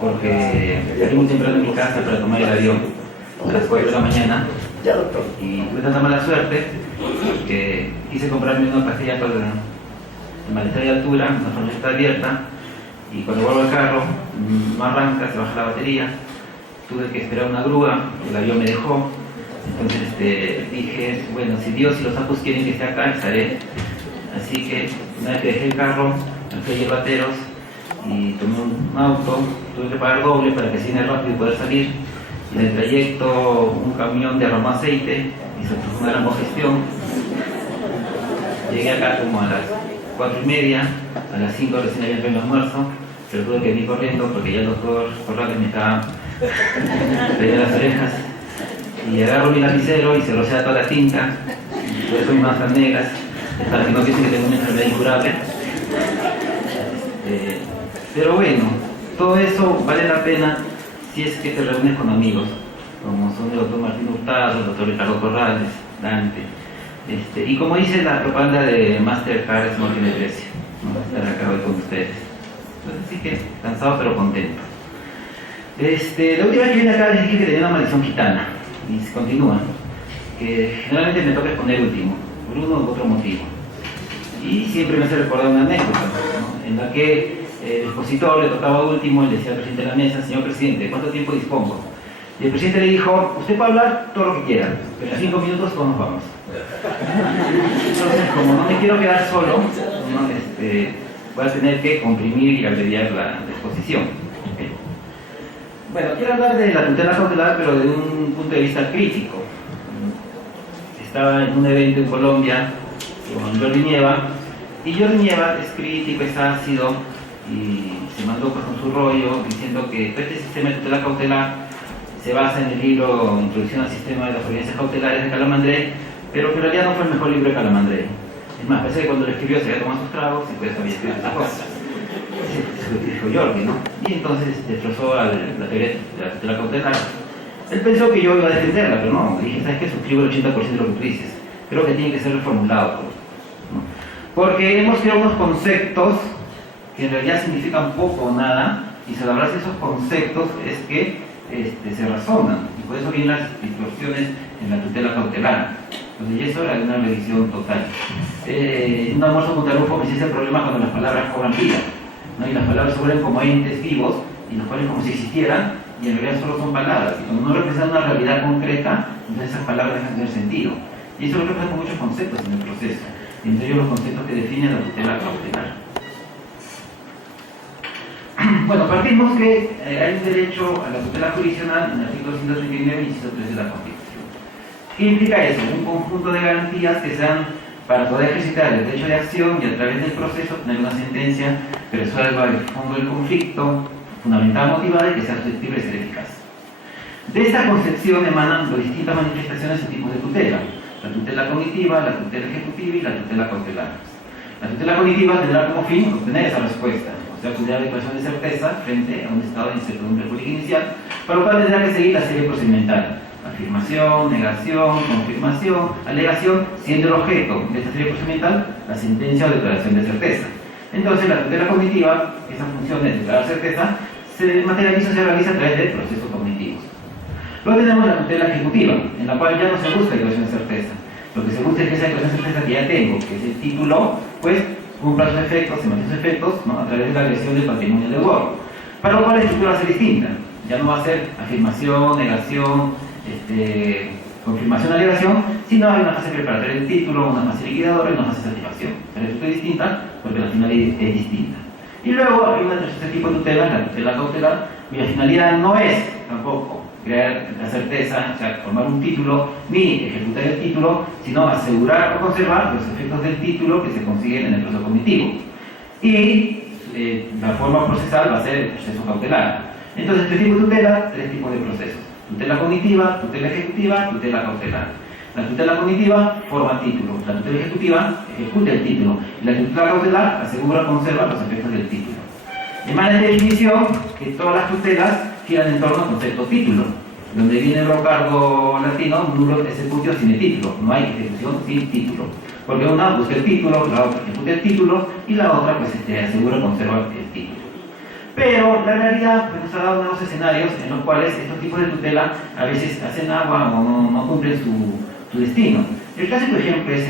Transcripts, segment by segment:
porque salí muy temprano de mi casa para tomar el avión a las 4 de la mañana y tuve tanta mala suerte que quise comprarme una pastilla para el malestar de altura, una farmacia abierta, y cuando vuelvo al carro no arranca, se baja la batería, tuve que esperar una grúa, el avión me dejó. Entonces dije, bueno, si Dios y los sapos quieren que esté acá, estaré. Así que una vez que dejé el carro, me fui a Hierbateros y tomé un auto, tuve que pagar doble para que cine rápido y poder salir. Y en el trayecto un camión derramó aceite y se puso una gran congestión. Llegué acá como a las 4:30, a las 5 recién había entrado el almuerzo, pero tuve que venir corriendo porque ya el doctor Corrales me estaba peinando las orejas. Y agarro mi lapicero y se rocea toda la tinta, y por eso mis manchas negras, para que no piensen que tengo una enfermedad incurable. Pero bueno, todo eso vale la pena si es que te reúnes con amigos, como son el doctor Martín Hurtado, el doctor Ricardo Corrales, Dante. Y como dice la propaganda de Mastercard, eso no tiene precio, ¿no? Estar acá hoy con ustedes. Entonces, así que cansado pero contento. La última vez que vine acá les dije que tenía una maldición gitana. Y se continúa, que generalmente me toca exponer último, por uno u otro motivo. Y siempre me hace recordar una anécdota, ¿no? En la que el expositor le tocaba último y le decía al presidente de la mesa: señor presidente, ¿cuánto tiempo dispongo? Y el presidente le dijo: usted puede hablar todo lo que quiera, pero en 5 minutos todos nos vamos. Entonces, como no me quiero quedar solo, ¿no? Voy a tener que comprimir y abreviar la exposición. ¿Okay? Bueno, quiero hablar de la tutela cautelar, pero de un punto de vista crítico. Estaba en un evento en Colombia con Jordi Nieva, y Jordi Nieva es crítico, es ácido, y se mandó pues con su rollo diciendo que este sistema de tutela cautelar se basa en el libro Introducción al Sistema de las Audiencias Cautelares de Calamandré, pero que en realidad no fue el mejor libro de Calamandré. Es más, parece que cuando lo escribió se había tomado sus tragos y pues había escrito otras cosas. Eso lo dijo Jordi, ¿no? Y entonces destrozó la teoría de la tutela cautelar. Él pensó que yo iba a defenderla, pero no. Dije: ¿sabes qué? Suscribo el 80% de lo que tú dices. Creo que tiene que ser reformulado, ¿no? Porque hemos creado unos conceptos que en realidad significan poco o nada, y celebrarse esos conceptos es que se razonan, y por eso vienen las distorsiones en la tutela cautelar. Entonces, y eso era una revisión total. Un almuerzo con Tarufo me dice el problema cuando las palabras cobran vida, ¿no? Y las palabras se vuelven como entes vivos y los ponen como si existieran, y en realidad solo son palabras. Y cuando no representan una realidad concreta, entonces esas palabras dejan de tener sentido. Y eso lo representa con muchos conceptos en el proceso, entre ellos los conceptos que definen la tutela cautelar. Bueno, partimos que hay un derecho a la tutela jurisdiccional en el artículo 139, inciso 3 de la Constitución. ¿Qué implica eso? Un conjunto de garantías que sean para poder ejercitar el derecho de acción y a través del proceso tener una sentencia que resuelva el fondo del conflicto, fundamentada, motivada y que sea susceptible de ser eficaz. De esta concepción emanan las distintas manifestaciones y tipos de tutela: la tutela cognitiva, la tutela ejecutiva y la tutela cautelar. La tutela cognitiva tendrá como fin obtener esa respuesta, o sea, cuidar la declaración de certeza frente a un estado de incertidumbre jurídica inicial, para lo cual tendrá que seguir la serie procedimental: afirmación, negación, confirmación, alegación, siendo el objeto de esta serie procedimental la sentencia o declaración de certeza. Entonces, la tutela cognitiva, esa función de declarar certeza, se materializa o se realiza a través de procesos cognitivos. Luego tenemos la tutela ejecutiva, en la cual ya no se busca declaración de certeza. Lo que se busca es que esa declaración de certeza que ya tengo, que es el título, pues cumpla sus efectos, se mantiene sus efectos, ¿no? A través de la agresión del patrimonio del deudor. Para lo cual la estructura va a ser distinta. Ya no va a ser afirmación, negación, confirmación, alegación, sino hay una fase preparatoria del título, una fase liquidadora y una fase de satisfacción. La estructura es distinta porque la finalidad es distinta. Y luego hay un tercer tipo de tutela, la tutela cautelar, cuya finalidad no es tampoco crear la certeza, o sea, formar un título, ni ejecutar el título, sino asegurar o conservar los efectos del título que se consiguen en el proceso cognitivo. Y la forma procesal va a ser el proceso cautelar. Entonces, este tipo de tutela, 3 tipos de procesos: tutela cognitiva, tutela ejecutiva, tutela cautelar. La tutela cognitiva forma título, la tutela ejecutiva ejecuta el título, y la tutela cautelar asegura o conserva los efectos del título. De manera de definición, que todas las tutelas giran en torno al concepto título, donde viene el brocardo latino: nulo executio sine título. No hay ejecución sin título, porque una busca el título, la otra ejecuta el título, y la otra pues asegura o conserva el título. Pero la realidad pues, nos ha dado nuevos escenarios en los cuales estos tipos de tutela a veces hacen agua o no cumplen su destino. El clásico ejemplo es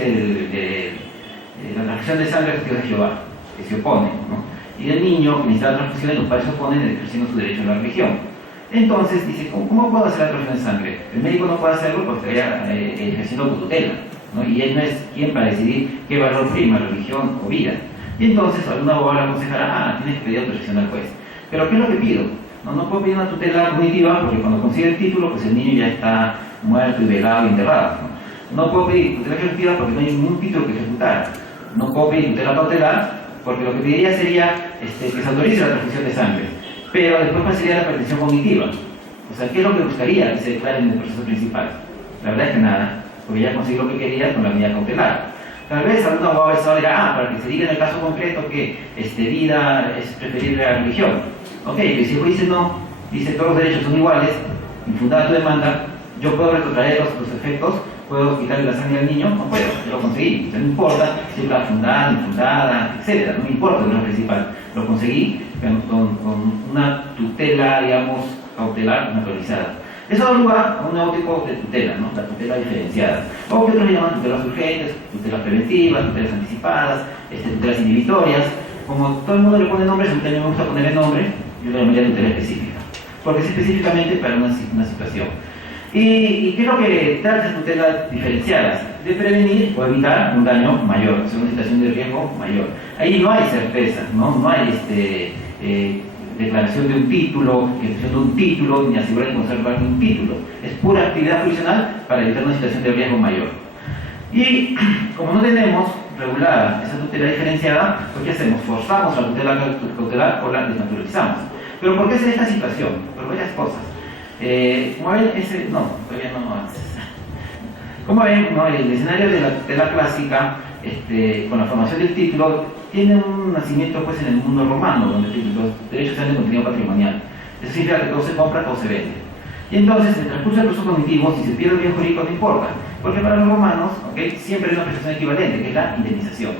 la transfusión de sangre a los testigos de Jehová, que se oponen, ¿no? Y el niño que necesita la transfusión, los padres se oponen ejerciendo su derecho a la religión. Entonces dice, ¿cómo puedo hacer la transfusión de sangre? El médico no puede hacerlo porque estaría ejerciendo su tutela, ¿no? Y él no es quien para decidir qué valor prima, religión o vida. Y entonces algún abogado le aconsejará, tienes que pedir autorización al juez. Pero ¿qué es lo que pido? No puedo pedir una tutela cognitiva porque cuando consigue el título, pues el niño ya está muerto y velado y enterrado, ¿no? Puedo pedir tutela ejecutiva porque no hay ningún título que ejecutar. No puedo pedir tutela cautelar porque lo que pediría sería que se autorice la transfusión de sangre. Pero después cuál sería la pretensión cognitiva. O sea, ¿qué es lo que buscaría que se declare en el proceso principal? La verdad es que nada, porque ya conseguí lo que quería con la medida cautelar. Tal vez algún abogado de Estado dirá, para que se diga en el caso concreto que vida es preferible a la religión. Ok, pero si el juez dice no, dice todos los derechos son iguales, infundada tu demanda, yo puedo retrotraer los efectos, puedo quitarle la sangre al niño, no puedo, yo lo conseguí. O sea, no importa si está fundada, infundada, etc. No me importa lo principal. Lo conseguí con una tutela, digamos, cautelar naturalizada. Eso da lugar a un nuevo tipo de tutela, ¿no? La tutela diferenciada. O que otros llaman tutelas urgentes, tutelas preventivas, tutelas anticipadas, tutelas inhibitorias. Como todo el mundo le pone nombres, a mí también me gusta ponerle nombre, yo le llamaría tutela específica. Porque es específicamente para una situación. ¿Y qué es lo que trata estas tutelas diferenciadas? De prevenir o evitar un daño mayor, o sea, una situación de riesgo mayor. Ahí no hay certeza, no hay declaración de un título, ejecución de un título, ni asegurar el conservar de un título. Es pura actividad jurisdiccional para evitar una situación de riesgo mayor. Y como no tenemos regulada esa tutela diferenciada, pues ¿qué hacemos? Forzamos la tutela cautelar o la desnaturalizamos. ¿Pero por qué se da esta situación? Por varias cosas. Como ven, todavía no avances. Como ven, ¿no? El escenario de la tutela clásica, con la formación del título, tiene un nacimiento pues en el mundo romano, donde los derechos sean de contenido patrimonial. Eso significa que todo se compra, todo se vende. Y entonces, en el transcurso del proceso cognitivo, si se pierde el bien jurídico, no importa, porque para los romanos, siempre hay una prestación equivalente, que es la indemnización.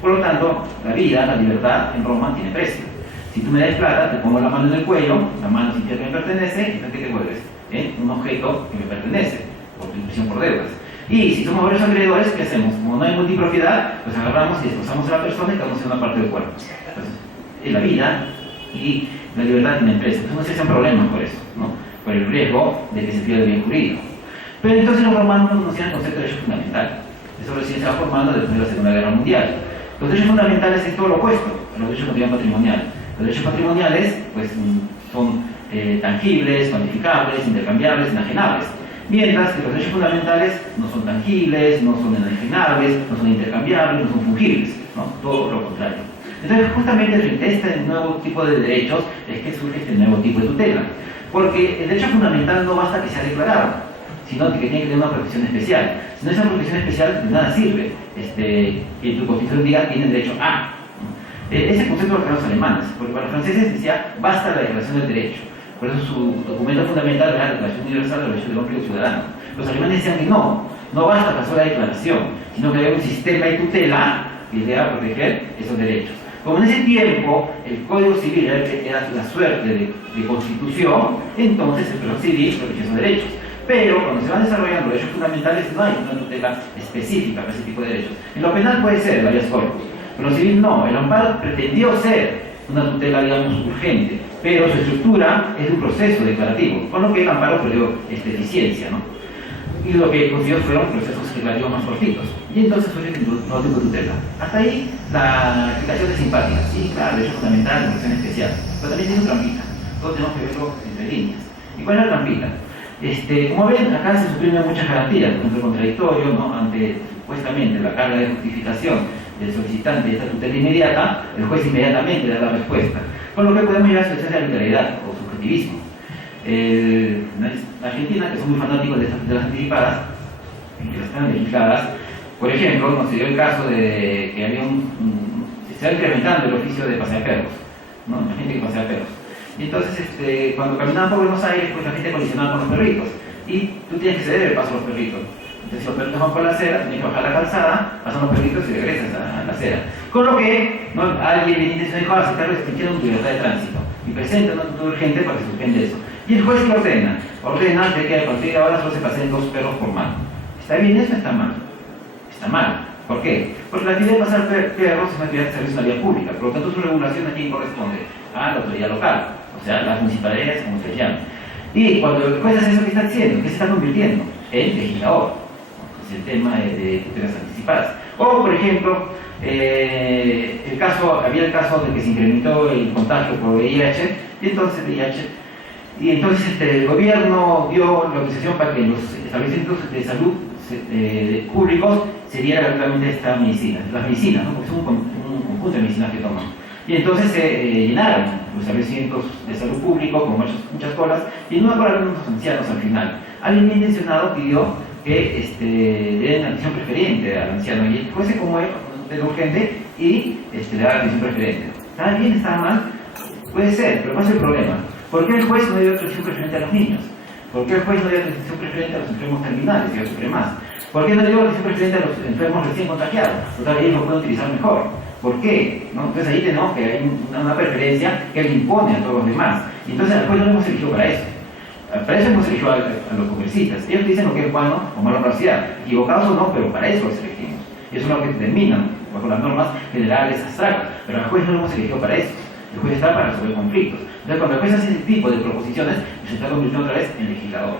Por lo tanto, la vida, la libertad en Roma tiene precio. Si tú me das plata, te pongo la mano en el cuello, la mano sin que me pertenece, entonces ¿qué te vuelves? Un objeto que me pertenece, por tu impresión por deudas. Y si somos varios acreedores, ¿qué hacemos? Como no hay multipropiedad, pues agarramos y desposamos a la persona y cada uno en una parte del cuerpo. Entonces, la vida y la libertad tienen precio. Entonces no se hacen problemas por eso, ¿no? Por el riesgo de que se pierda el bien jurídico. Pero entonces los romanos no conocían el concepto de derecho fundamental. Eso recién se va formando después de la Segunda Guerra Mundial. Los derechos fundamentales es todo lo opuesto a los derechos de contenido patrimonial. Los derechos patrimoniales pues, son tangibles, cuantificables, intercambiables, enajenables. Mientras que los derechos fundamentales no son tangibles, no son enajenables, no son intercambiables, no son fungibles, ¿no? Todo lo contrario. Entonces, justamente frente a este nuevo tipo de derechos es que surge este nuevo tipo de tutela. Porque el derecho fundamental no basta que sea declarado, sino que tiene que tener una protección especial. Si no es una protección especial, de nada sirve que tu constitución diga tienen derecho a. Ese concepto lo crearon los alemanes, porque para los franceses decía basta la declaración del derecho. Por eso su documento fundamental era la Declaración Universal de los Derechos del Hombre y del Ciudadano. Los alemanes decían que no basta la sola declaración, sino que había un sistema de tutela que debía proteger esos derechos. Como en ese tiempo el Código Civil era la suerte de constitución, entonces el Código Civil protegía esos derechos. Pero cuando se van desarrollando los derechos fundamentales no hay una tutela específica para ese tipo de derechos. En lo penal puede ser, varias corpus, pero en lo civil no. El amparo pretendió ser una tutela, digamos, urgente, pero su estructura es un proceso declarativo, con lo que el amparo perdió eficiencia, ¿no? Y lo que consiguió fueron procesos declarativos más cortitos. Y entonces surge un nuevo tipo de tutela. Hasta ahí la explicación es simpática. Sí, claro, derecho fundamental, protección especial. Pero también tiene una trampita. Todos tenemos que verlo entre líneas. ¿Y cuál es la trampita? Como ven, acá se suprimen muchas garantías, por ejemplo, el contradictorio, ¿no? Ante supuestamente la carga de justificación del solicitante de esta tutela inmediata, el juez inmediatamente da la respuesta. Con lo que podemos llegar a situaciones de arbitrariedad o subjetivismo. En Argentina, que son muy fanáticos de estas tutelas anticipadas, que están legisladas, por ejemplo, nos dio el caso de que había se estaba incrementando el oficio de paseaperros, ¿no? La gente que pasea perros. Y entonces, cuando caminaban por Buenos Aires, pues la gente colisionaba con los perritos. Y tú tienes que ceder el paso a los perritos. Entonces, si los perritos van por la acera, tienes que bajar la calzada, pasan los perritos y regresas a la acera. Con lo que alguien viene y dice, se perro restringiendo tu libertad de tránsito. y presenta una tutela urgente para que se suspende eso. Y el juez que ordena de que a partir de ahora solo se pasen 2 perros por mano. ¿Está bien eso o está mal? Está mal. ¿Por qué? Porque la actividad de pasar perros es una actividad de servicio a la vía pública, por lo tanto su regulación a quién corresponde, a la autoridad local, o sea, las municipalidades, como se llaman. Y cuando el juez hace eso, ¿qué está haciendo? ¿Qué se está convirtiendo? En legislador. Es el tema de tutelas anticipadas. O, por ejemplo, había el caso de que se incrementó el contagio por VIH, y entonces el gobierno dio la autorización para que los establecimientos de salud públicos se diera gratuitamente esta medicina, las medicinas, ¿no? Porque es un conjunto de medicinas que toman. Y entonces se llenaron los establecimientos de salud público con muchas colas, y no colaron los ancianos al final. Alguien bien intencionado pidió que le den atención preferente al anciano, y el juez se conmueve de urgente y le da atención preferente. ¿Está bien? ¿Está mal? Puede ser, pero ¿cuál es el problema? ¿Por qué el juez no dio atención preferente a los niños? ¿Por qué el juez no dio atención preferente a los enfermos terminales y a los demás? ¿Por qué no dio atención preferente a los enfermos recién contagiados? Todavía ellos lo pueden utilizar mejor. ¿Por qué? ¿No? Entonces ahí tenemos que hay una preferencia que le impone a todos los demás. Y entonces al juez no lo hemos elegido para eso. Para eso hemos elegido a los congresistas. Ellos dicen lo que es bueno o malo para la sociedad. Equivocados o no, pero para eso los elegimos. Y eso es lo que determinan bajo las normas generales abstractas. Pero al juez no lo hemos elegido para eso. El juez está para resolver conflictos. Entonces, cuando el juez hace ese tipo de proposiciones, se está convirtiendo otra vez en legislador.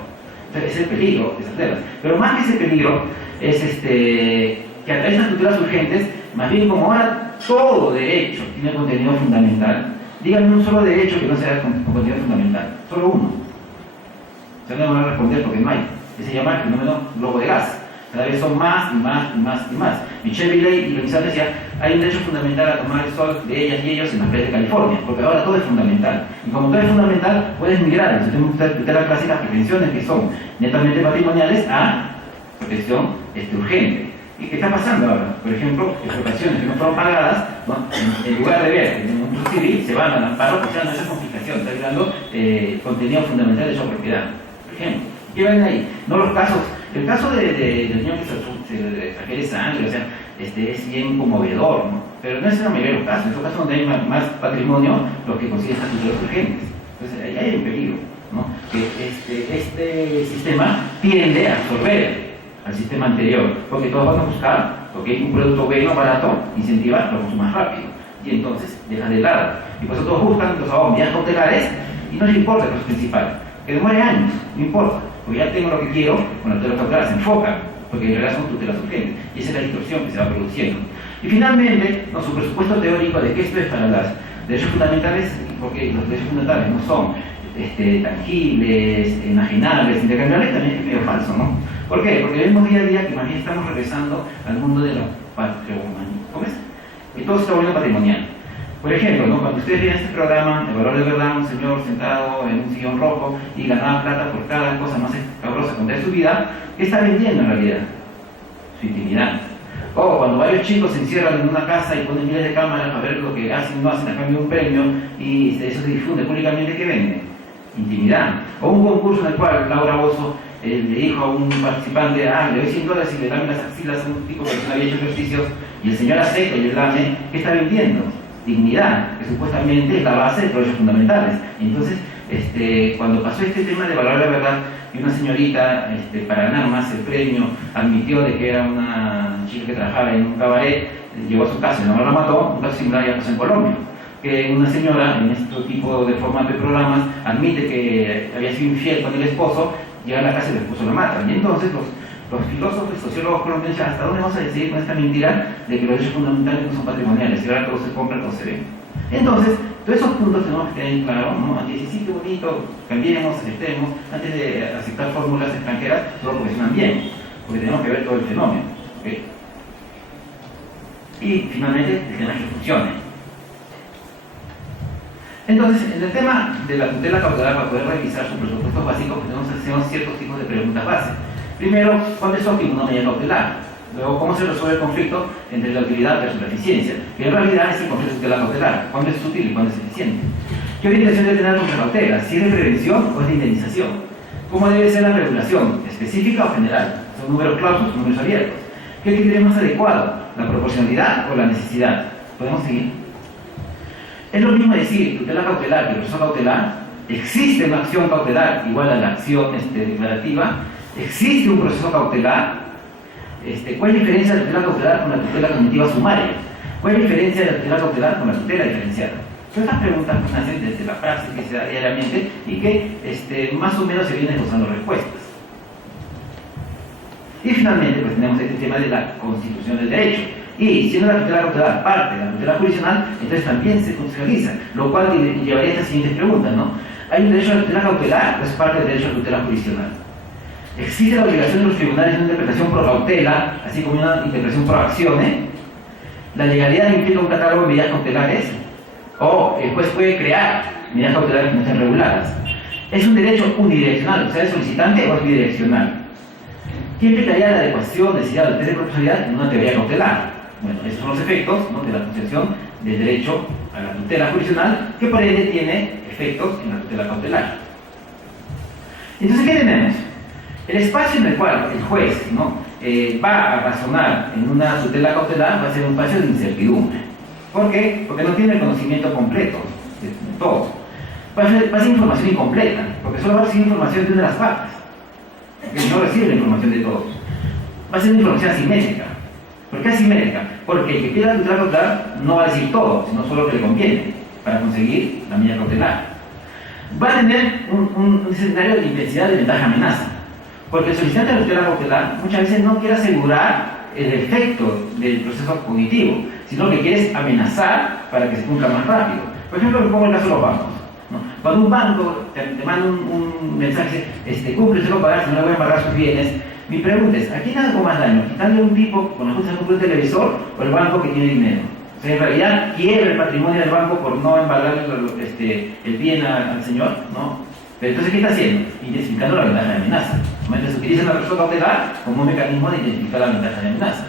Entonces, es el peligro de esas tutelas. Pero más que ese peligro, es que a través de estas tutelas urgentes, más bien como ahora todo derecho tiene contenido fundamental, díganme un solo derecho que no sea con contenido fundamental. Solo uno. O sea, no me van a responder porque no hay. Ese se llama el fenómeno globo de gas. Cada vez son más y más y más y más. Michelle Bailey y Lomizal decía, hay un derecho fundamental a tomar el sol de ellas y ellos en las playas de California, porque ahora todo es fundamental. Y como todo es fundamental, puedes migrar en sistemas tutelas clásicas que pensiones que son netamente patrimoniales a protección urgente. ¿Y qué está pasando ahora? Por ejemplo, expropiaciones que no fueron pagadas, ¿no? En lugar de ver en un uso civil, se van al amparo, o sea, no es complicación, está creando contenido fundamental de su propiedad. Por ejemplo, ¿qué ven ahí? No los casos. El caso del niño que se refiere sangre, o sea, es bien conmovedor, ¿no? Pero no es la mayoría de los casos. En estos casos donde hay más patrimonio, los que consiguen estas tutelas urgentes. Entonces, ahí hay un peligro, ¿no? Que este sistema tiende a absorber al sistema anterior, porque todos van a buscar, porque un producto bueno, barato, incentiva lo consumo más rápido. Y entonces, deja de lado. Y por eso todos buscan los medidas cautelares y no les importa el caso principal. Que demore años, no importa. Porque ya tengo lo que quiero, con la tutela cautelar se enfoca, porque en realidad son tutelas urgentes, y esa es la distorsión que se va produciendo. Y finalmente, su presupuesto teórico de que esto es para los derechos fundamentales, porque los derechos fundamentales no son tangibles, enajenables, intercambiables, también es medio falso, ¿no? ¿Por qué? Porque vemos día a día que más bien estamos regresando al mundo de la patrimonio. ¿Cómo es? Y todo se está volviendo patrimonial. Por ejemplo, ¿no? Cuando ustedes ven este programa, El Valor de Verdad, un señor sentado en un sillón rojo y ganaba plata por cada cosa más escabrosa contra su vida, ¿qué está vendiendo en realidad? Su intimidad. O cuando varios chicos se encierran en una casa y ponen miles de cámaras para ver lo que hacen o no hacen a cambio de un premio y eso se difunde públicamente, ¿qué vende? Intimidad. O un concurso en el cual Laura Bozzo le dijo a un participante, le doy $100 y le dame las axilas a un tipo que no había hecho ejercicios, y el señor acepta y le dame, ¿qué está vendiendo? Dignidad, que supuestamente es la base de los derechos fundamentales. Y entonces, cuando pasó este tema de valorar la verdad, y una señorita, para ganar más el premio, admitió de que era una chica que trabajaba en un cabaret, llegó a su casa y no la mató, un caso similar ya pasó en Colombia. Que una señora, en este tipo de formato de programas, admite que había sido infiel con el esposo, llega a la casa y el esposo la mata. Y entonces los filósofos y sociólogos colombianos dicen, ¿hasta dónde vamos a decidir con esta mentira de que los derechos fundamentales no son patrimoniales? Y ahora todo se compra, todo se ve. Entonces, todos esos puntos tenemos que tener claro, ¿no? Antes de decir, qué bonito, cambiemos, aceptemos, antes de aceptar fórmulas extranjeras, solo porque suenan bien, porque tenemos que ver todo el fenómeno. ¿Okay? Y finalmente, el tema que funcione. Entonces, en el tema de la tutela cautelar, para poder revisar sus presupuestos básicos, tenemos que hacer ciertos tipos de preguntas base. Primero, ¿cuándo es óptimo una medida cautelar? Luego, ¿cómo se resuelve el conflicto entre la utilidad versus la eficiencia? Que en realidad es el conflicto de tutela cautelar. ¿Cuándo es útil y cuándo es eficiente? ¿Qué orientación debe tener contra cautela? ¿Si es de prevención o es de indemnización? ¿Cómo debe ser la regulación? ¿Específica o general? ¿Son números clausos o números abiertos? ¿Qué criterio es más adecuado? ¿La proporcionalidad o la necesidad? ¿Podemos seguir? Es lo mismo decir tutela cautelar que proceso cautelar. Existe una acción cautelar igual a la acción declarativa. Existe un proceso cautelar. ¿Cuál es la diferencia de la tutela cautelar con la tutela cognitiva sumaria? ¿Cuál es la diferencia de la tutela cautelar con la tutela diferenciada? Son estas preguntas que nacen desde la praxis que se da diariamente y que más o menos se vienen buscando respuestas. Y finalmente, pues tenemos este tema de la constitución del derecho. Y siendo la tutela cautelar parte de la tutela jurisdiccional, entonces también se constitucionaliza, lo cual llevaría a estas siguientes preguntas, ¿no? ¿Hay un derecho a la tutela cautelar o es parte del derecho a la tutela jurisdiccional? ¿Existe la obligación de los tribunales de una interpretación pro cautela, así como una interpretación pro accione? ¿La legalidad implica un catálogo de medidas cautelares? ¿O el juez puede crear medidas cautelares que no estén reguladas? ¿Es un derecho unidireccional, o sea, es solicitante o es bidireccional? ¿Qué implicaría la adecuación, necesidad del test de proporcionalidad en una teoría cautelar? Bueno, esos son los efectos, ¿no?, de la concepción del derecho a la tutela jurisdiccional, que por ende tiene efectos en la tutela cautelar. Entonces, ¿qué tenemos? El espacio en el cual el juez, ¿no?, va a razonar en una tutela cautelar va a ser un espacio de incertidumbre. ¿Por qué? Porque no tiene el conocimiento completo de todo. Va a ser información incompleta, porque solo va a recibir información de una de las partes, porque no recibe la información de todos. Va a ser una información asimétrica. ¿Por qué asimétrica? Porque el que quiera la tutela cautelar no va a decir todo, sino solo lo que le conviene para conseguir la medida cautelar. Va a tener un escenario de intensidad de ventaja-amenaza, porque el solicitante de la tutela cautelar muchas veces no quiere asegurar el efecto del proceso cognitivo, sino que quiere amenazar para que se cumpla más rápido. Por ejemplo, me pongo el caso de los bancos, ¿no? Cuando un banco te manda un mensaje, cumple, usted lo pagar, si no le voy a embargar sus bienes. Mi pregunta es, ¿a quién hago más daño? ¿Quitarle a un tipo con la justa de un televisor o el banco que tiene dinero? O sea, en realidad quiebra el patrimonio del banco por no embargarle el bien al señor, ¿no? Pero entonces, ¿qué está haciendo? Identificando la ventaja de amenaza. Entonces, utiliza la respuesta cautelar como un mecanismo de identificar la ventaja de amenaza.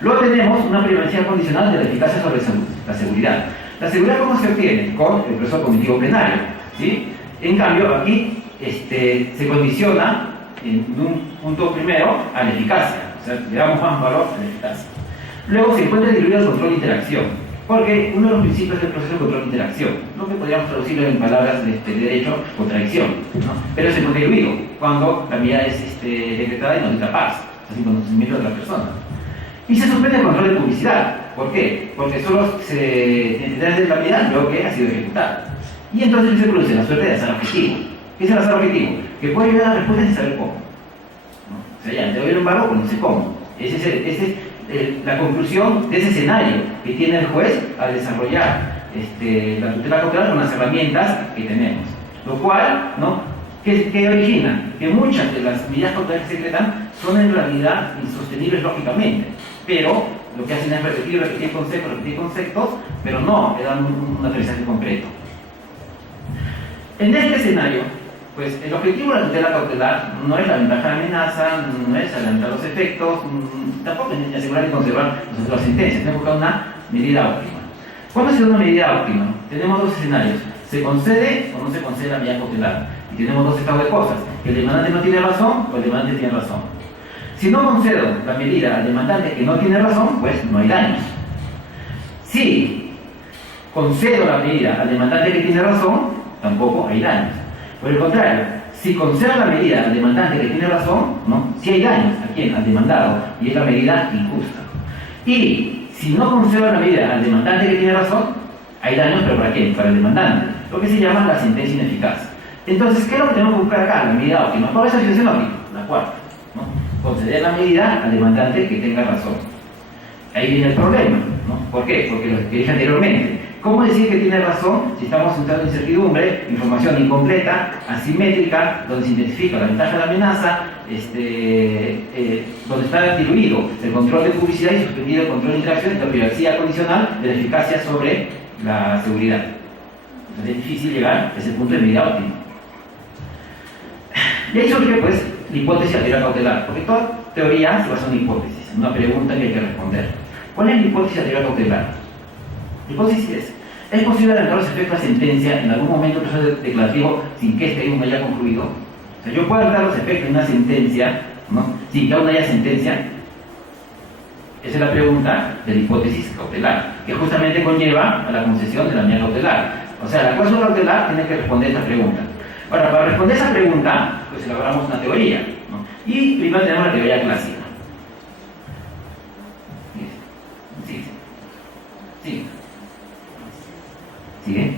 Luego tenemos una privacidad condicional de la eficacia sobre la seguridad. ¿La seguridad cómo se obtiene? Con el proceso cognitivo plenario, ¿sí? En cambio, aquí se condiciona en un punto primero a la eficacia, o sea, le damos más valor a la eficacia. Luego se encuentra diluido el control de interacción, porque uno de los principios del proceso de control de interacción, lo que podríamos traducirlo en palabras de derecho, contradicción, ¿no? Pero se encuentra diluido cuando la medida es decretada y no es paz, sin conocimiento de la persona. Y se suspende el control de publicidad. ¿Por qué? Porque solo se entidades de la medida lo que ha sido ejecutado. Y entonces se produce la suerte de azar objetivo. ¿Qué es el azar objetivo? Que puede llegar a la respuesta sin saber cómo, ¿no? O sea, ya, te doy un valor, pero no sé cómo. Esa es la conclusión de ese escenario que tiene el juez al desarrollar la tutela cautelar con las herramientas que tenemos. Lo cual, ¿no?, ¿qué origina? Que muchas de las medidas cautelares que se decretan son en realidad insostenibles lógicamente, pero lo que hacen es repetir conceptos, pero no le dan un aterrizaje concreto. En este escenario, pues el objetivo de la tutela cautelar no es la ventaja de amenaza, no es adelantar los efectos, tampoco es asegurar y conservar las sentencias, tenemos que buscar una medida óptima. ¿Cuándo se da una medida óptima? Tenemos dos escenarios: se concede o no se concede la medida cautelar. Y tenemos dos estados de cosas: que el demandante no tiene razón o el demandante tiene razón. Si no concedo la medida al demandante que no tiene razón, pues no hay daños. Si concedo la medida al demandante que tiene razón, tampoco hay daños. Por el contrario, si concedo la medida al demandante que tiene razón, ¿no?, sí hay daños. ¿A quién? Al demandado. Y es la medida injusta. Y si no concedo la medida al demandante que tiene razón, hay daños, pero ¿para quién? Para el demandante. Lo que se llama la sentencia ineficaz. Entonces, ¿qué es lo que tenemos que buscar acá? La medida óptima. ¿Cuál es la situación óptima? La cuarta, ¿no? Conceder la medida al demandante que tenga razón. Ahí viene el problema, ¿no? ¿Por qué? Porque lo que dije anteriormente. ¿Cómo decir que tiene razón si estamos usando incertidumbre, información incompleta, asimétrica, donde se identifica la ventaja de la amenaza, donde está diluido el control de publicidad y suspendido el control de interacción, la privacidad condicional de la eficacia sobre la seguridad? Entonces es difícil llegar a ese punto de medida óptima. Y ahí surge, pues, la hipótesis de la teoría cautelar, porque toda teoría se basa en una hipótesis, en una pregunta que hay que responder. ¿Cuál es la hipótesis de la teoría cautelar? La hipótesis ¿es posible adelantar los efectos de la sentencia en algún momento del proceso declarativo sin que este aún haya concluido? O sea, yo puedo adelantar los efectos de una sentencia, ¿no?, sin que aún haya sentencia. Esa es la pregunta de la hipótesis cautelar, que justamente conlleva a la concesión de la medida cautelar. O sea, la cláusula cautelar tiene que responder esta pregunta. Ahora, para responder esa pregunta, pues elaboramos una teoría, ¿no? Y primero tenemos la teoría clásica. Sí. Sí. ¿Sigue?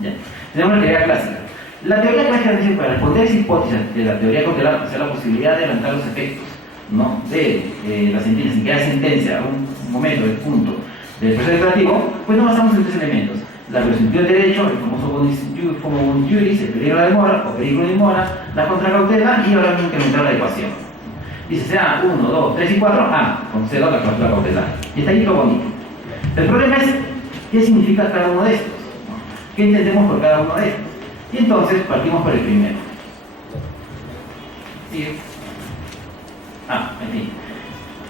Ya. Tenemos la teoría clásica. La teoría clásica dice, para responder esa hipótesis de la teoría cautelar, o sea, la posibilidad de adelantar los efectos, ¿no?, de la sentencia, sin que haya sentencia, un momento, el punto del proceso declarativo, pues nos basamos en tres elementos: la verosimilitud del derecho, el famoso bonus juris, el peligro de la demora o peligro de demora, la contracautela, y ahora vamos a incrementar la adecuación. Dice, sea 1, 2, 3 y 4, concedo la cláusula cautelar. Y está ahí todo bonito. El problema es, ¿qué significa cada uno de estos? ¿Qué entendemos por cada uno de estos? Y entonces partimos por el primero. ¿Sí? En fin.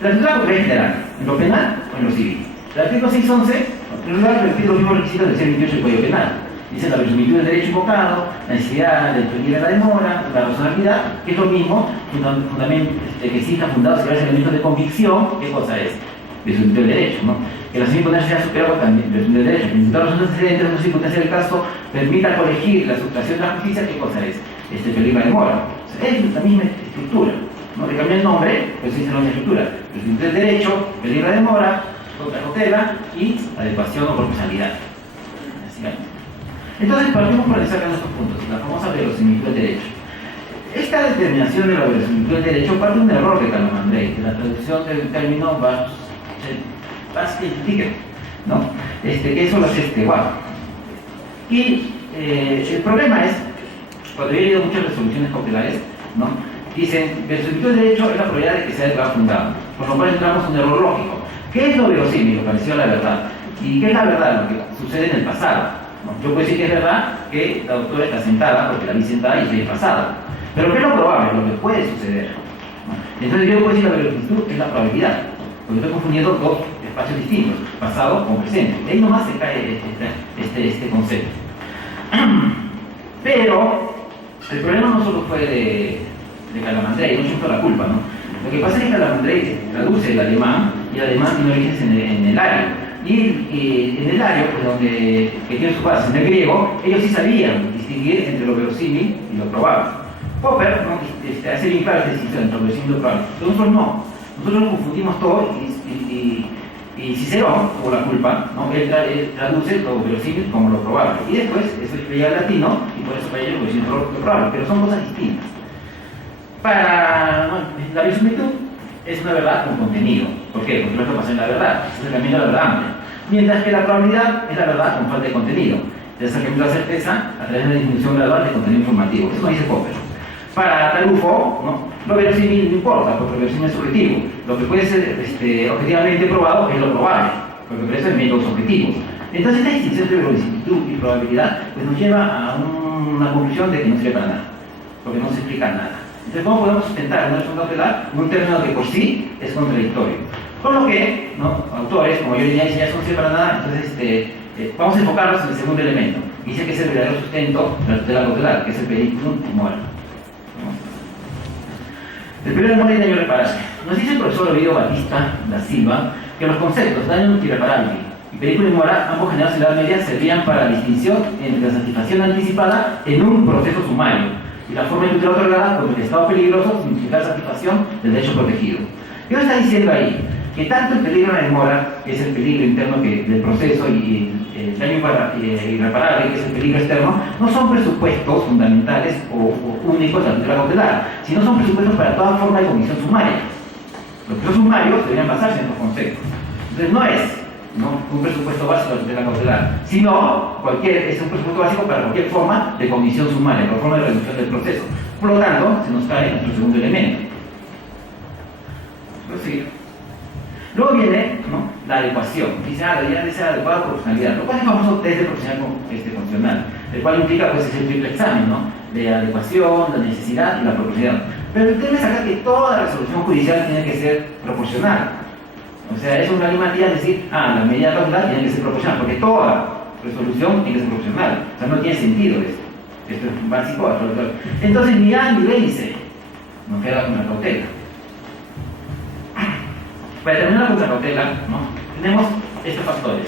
La cláusula cautelar es general, en lo penal o en lo civil. El artículo 611, en realidad, repite los mismos requisitos del 628 del Código Penal. Dice la verosimilitud del derecho invocado, la necesidad del peligro de la demora, la razonabilidad, que es lo mismo, fundamento que exista fundados y varios elementos de convicción. ¿Qué cosa es? Verosimilitud del derecho, ¿no? Que la circunstancia sea superada también, verosimilitud del derecho. Que los antecedentes de una circunstancia del caso permita corregir la sustracción de la justicia. ¿Qué cosa es? Peligro de la demora. O sea, es la misma estructura, ¿no? Le cambia el nombre, pues es la misma estructura. Verosimilitud del derecho, peligro de la demora, contracautela y adecuación o proporcionalidad. Entonces partimos por analizar nuestros puntos, la famosa verosimilitud del derecho. Esta determinación de la verosimilitud del derecho parte de un error de Calamandrei, de la traducción del término Basque-Tiger, ¿no? Que eso lo hace guapo. Y el problema es, cuando he leído muchas resoluciones cautelares, ¿no?, dicen, verosimilitud del derecho es la probabilidad de que sea declarado fundado, por lo cual entramos en un error lógico. ¿Qué es lo verosímil, lo parecido a la verdad? ¿Y qué es la verdad? Lo que sucede en el pasado. ¿No? Yo puedo decir que es verdad que la doctora está sentada, porque la vi sentada y estoy en pasado. Pero ¿qué es lo probable? Lo que puede suceder. ¿No? Entonces yo puedo decir la verosimilitud es la probabilidad, porque estoy confundiendo dos espacios distintos, pasado con presente. De ahí nomás se cae este concepto. Pero el problema no solo fue de Calamandrei, no echó la culpa, ¿no? Lo que pasa es que Calamandrei traduce el alemán, y el alemán tiene orígenes en el ario. Y en el ario, pues, que tiene sus bases en el griego, ellos sí sabían distinguir entre lo verosímil y lo probable. Popper, ¿no?, hace bien clara esta distinción entre lo verosímil y lo probable. Pero nosotros no. Nosotros confundimos todo y Cicerón, por la culpa, ¿no?, él traduce lo verosímil como lo probable. Y después eso llega al latino y por eso para ellos lo verosímil es lo probable. Pero son cosas distintas. La verosimilitud es una verdad con contenido. ¿Por qué? Porque no es lo que pasa en la verdad, es el camino de la verdad amplia. Mientras que la probabilidad es la verdad con falta de contenido. Es el camino de la certeza a través de una disminución gradual de contenido informativo. Eso dice Popper. Para Tarufo, ¿no?, lo verosímil no importa, porque lo verosímil es subjetivo. Lo que puede ser objetivamente probado es lo probable, porque por eso es métodos objetivos. Entonces, esta distinción de verosimilitud y probabilidad pues nos lleva a una conclusión de que no sirve para nada, porque no se explica nada. Entonces, ¿cómo podemos sustentar una razón cautelar un término que por sí es contradictorio? Con lo que, ¿no?, autores, como yo ya decía, no sirve para nada, entonces vamos a enfocarnos en el segundo elemento. Dice que es el verdadero sustento de la tutela cautelar, que es el periculum mora. El primer mora y daño irreparable. Nos dice el profesor Ovidio Batista da Silva que los conceptos daño irreparable y periculum mora, ambos generados en la Edad Media, servían para la distinción entre la satisfacción anticipada en un proceso sumario y la forma de tutela otorgada cuando el estado peligroso significa la satisfacción del derecho protegido. ¿Qué nos está diciendo ahí? Que tanto el peligro de la demora, que es el peligro interno del proceso, y el daño irreparable, que es el peligro externo, no son presupuestos fundamentales o únicos de la tutela cautelar, sino son presupuestos para toda forma de comisión sumaria. Los procesos sumarios deberían basarse en estos conceptos. Entonces no es, ¿no?, un presupuesto básico de la tutela cautelar, sino es un presupuesto básico para cualquier forma de comisión sumaria, cualquier forma de reducción del proceso. Por lo tanto, se nos cae nuestro segundo elemento. Proseguir. Luego viene, ¿no?, la adecuación. Dice, debería de ser adecuada a proporcionalidad. Lo cual es el famoso test de proporcionalidad funcional, el cual implica, pues, el triple examen, ¿no?, de adecuación, la necesidad y la proporcionalidad. Pero el tema es acá que toda resolución judicial tiene que ser proporcional. O sea, es una animalidad decir, la medida cautelar tiene que ser proporcional, porque toda resolución tiene que ser proporcional. O sea, no tiene sentido esto. Esto es básico. Entonces, ni A ni B ni C. Nos queda una cautela. Para determinar la contracautela, ¿no?, tenemos estos factores.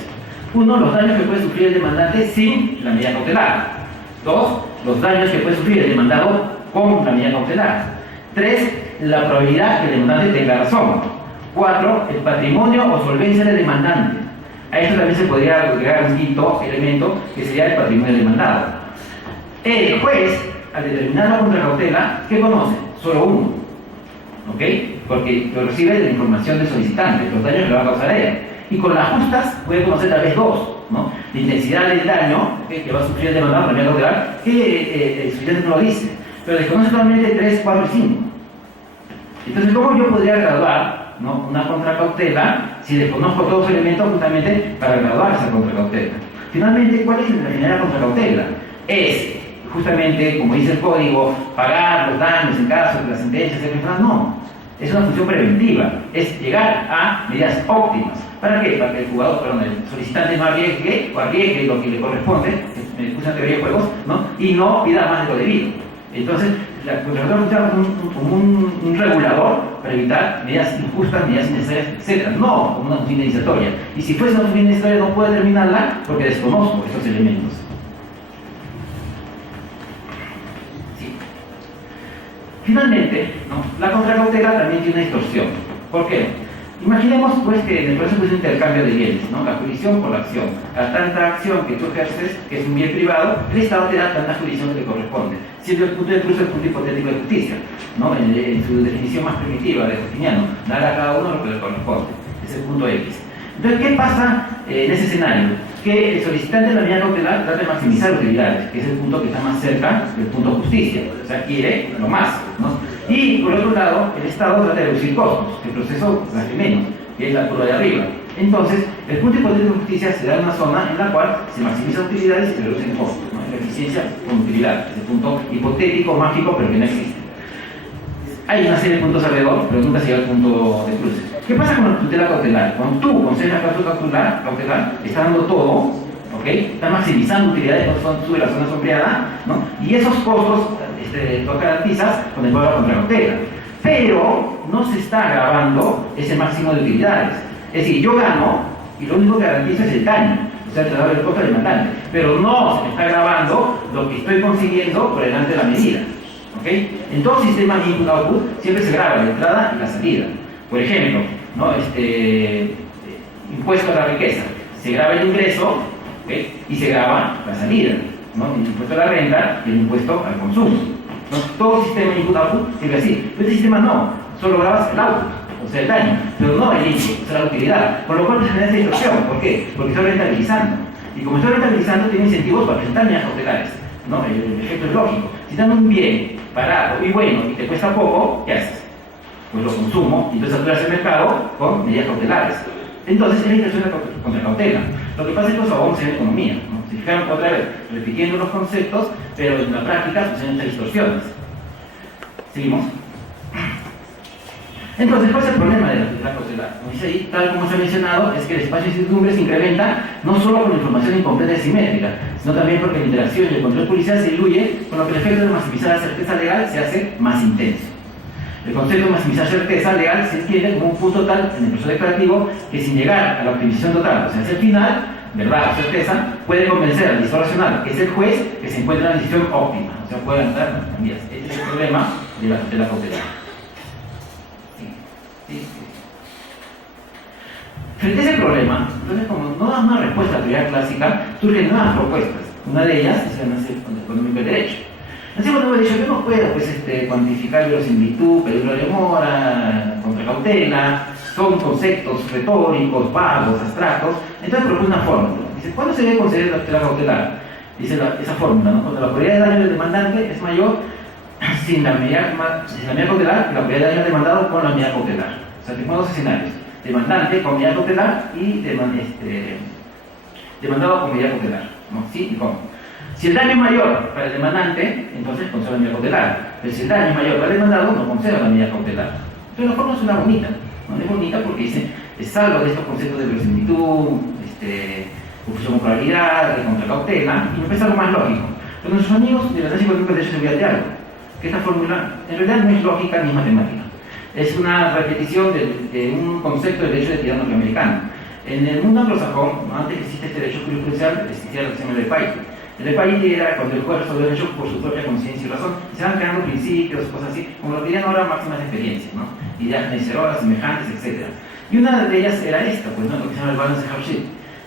Uno, los daños que puede sufrir el demandante sin la medida cautelar. Dos, los daños que puede sufrir el demandado con la medida cautelar. Tres, la probabilidad que el demandante tenga razón. Cuatro, el patrimonio o solvencia del demandante. A esto también se podría agregar un quinto elemento, que sería el patrimonio del demandado. El juez, al determinar la contracautela, ¿qué conoce? Solo uno, ¿ok? Porque lo recibe de la información del solicitante, los daños que le va a causar a ella. Y con las justas puede conocer tal vez dos, ¿no? La intensidad del daño, ¿okay?, que va a sufrir el demandado por la medida cautelar, que el solicitante no lo dice, pero desconoce solamente 3, 4 y 5. Entonces, ¿cómo yo podría graduar, ¿no?, una contracautela si desconozco todos los elementos justamente para graduar esa contracautela? Finalmente, ¿cuál es la finalidad de la contracautela? Es justamente, como dice el código, pagar los daños en caso de que la sentencia sea penal. No, es una función preventiva, es llegar a medidas óptimas. ¿Para qué? Para que el el solicitante no arriesgue o arriesgue lo que le corresponde, me puse una teoría de juegos, ¿no?, y no pida más de lo debido. Entonces, la contracautela funciona como un regulador para evitar medidas injustas, medidas innecesarias, etc. No como una función iniciatoria. Y si fuese una función iniciatoria no puedo terminarla porque desconozco estos elementos. Sí. Finalmente, ¿no?, la contracautela también tiene una distorsión. ¿Por qué? Imaginemos pues que en el proceso es un intercambio de bienes, ¿no?, la jurisdicción por la acción. A tanta acción que tú ejerces, que es un bien privado, el Estado te da tanta jurisdicción que te corresponde. Siempre el punto de cruce es el punto hipotético de justicia, ¿no?, en su definición más primitiva de Justiniano, dar a cada uno lo que le corresponde. Es el punto X. Entonces, ¿qué pasa en ese escenario? Que el solicitante de la medida cautelar trata de maximizar utilidades, que es el punto que está más cerca del punto justicia, o sea, quiere lo más, ¿no? Y por otro lado, el Estado trata de reducir costos, que el proceso gaste menos, que es la curva de arriba. Entonces, el punto hipotético de justicia se da en una zona en la cual se maximizan utilidades y se reducen costos, ¿no? La eficiencia con utilidad, es el punto hipotético, mágico, pero que no existe. Hay una serie de puntos alrededor, pero nunca se llega al punto de cruce. ¿Qué pasa con la tutela cautelar? Cuando tú concedes la cláusula cautelar, está dando todo, ¿ok? Está maximizando utilidades cuando sube la zona sombreada, ¿no? Y esos costos los garantizas con el pago de la contracautela. Pero no se está agravando ese máximo de utilidades. Es decir, yo gano y lo único que garantizo es el daño, o sea, el traslado del costo al demandante. Pero no se me está agravando lo que estoy consiguiendo por delante de la medida. ¿Okay? En todo sistema de input-output siempre se graba la entrada y la salida. Por ejemplo, ¿no?, impuesto a la riqueza, se graba el ingreso, ¿okay?, y se graba la salida, ¿no?, el impuesto a la renta y el impuesto al consumo. ¿No? Todo sistema de input-output sirve así. Pero este sistema no, solo grabas el output, o sea, el daño, pero no el input, o sea, la utilidad. Con lo cual se genera esta distorsión. ¿Por qué? Porque estoy rentabilizando. Y como estoy rentabilizando, tiene incentivos para presentar medidas cautelares, ¿no? El efecto es lógico. Si dando un bien barato y bueno y te cuesta poco, ¿qué haces? Pues lo consumo y entonces saturas el mercado con medidas cautelares. Entonces es la intención de la contracautela. Lo que pasa es que los abogados en economía, ¿no? Se fijaron otra vez repitiendo los conceptos, pero en la práctica suceden estas distorsiones. ¿Seguimos? Entonces, ¿cuál es el problema de la tutela cautelar? Como dice ahí, tal como se ha mencionado, es que el espacio de incertidumbre se incrementa no solo por la información incompleta y simétrica, sino también porque la interacción y el control policial se diluye, con lo que el efecto de maximizar la certeza legal se hace más intenso. El concepto de maximizar certeza legal se entiende como un punto tal en el proceso declarativo que sin llegar a la optimización total, o sea, hacia el final, verdad o certeza, puede convencer al administrador racional, que es el juez, que se encuentra en la decisión óptima, o sea, puede entrar en vías. Ese es el problema de la tutela cautelar. Sí. Frente a ese problema, entonces, como no da una respuesta a la teoría clásica, surgen nuevas propuestas. Una de ellas es el análisis económico del derecho. El análisis económico del derecho, yo no puedo cuantificar verosimilitud, peligro de mora, contracautela, son conceptos retóricos, vagos, abstractos. Entonces propone una fórmula. Dice, ¿cuándo se debe conceder la tutela cautelar? Dice esa fórmula, ¿no? Cuando la probabilidad de daño del demandante es mayor sin la medida cautelar que la probabilidad de daño demandado con la medida cautelar. O sea, tenemos dos escenarios: demandante con medida cautelar y demandado con medida cautelar, ¿no? ¿Sí? ¿Y cómo? Si el daño es mayor para el demandante, entonces concede la medida cautelar. Pero si el daño es mayor para el demandado, no concede la medida cautelar. Entonces la fórmula suena bonita, ¿no? Es bonita porque dice, es salvo de estos conceptos de verosimilitud, confusión con probabilidad, de contracautela, y me parece algo más lógico. Pero nuestros amigos de la análisis económico del derecho se olvidan de algo, que esta fórmula en realidad no es lógica ni es matemática. Es una repetición de un concepto de derecho de equidad norteamericano. En el mundo anglosajón, antes que existe este derecho jurisprudencial, existía lo que se llama el repaí. El repaí era cuando el juez resolvió el hecho por su propia conciencia y razón. Se van creando principios, cosas así, como lo que dirían ahora máximas de experiencia, ¿no? Ideas vencedoras, semejantes, etc. Y una de ellas era esta, pues, ¿no? Lo que se llama el balance hardship.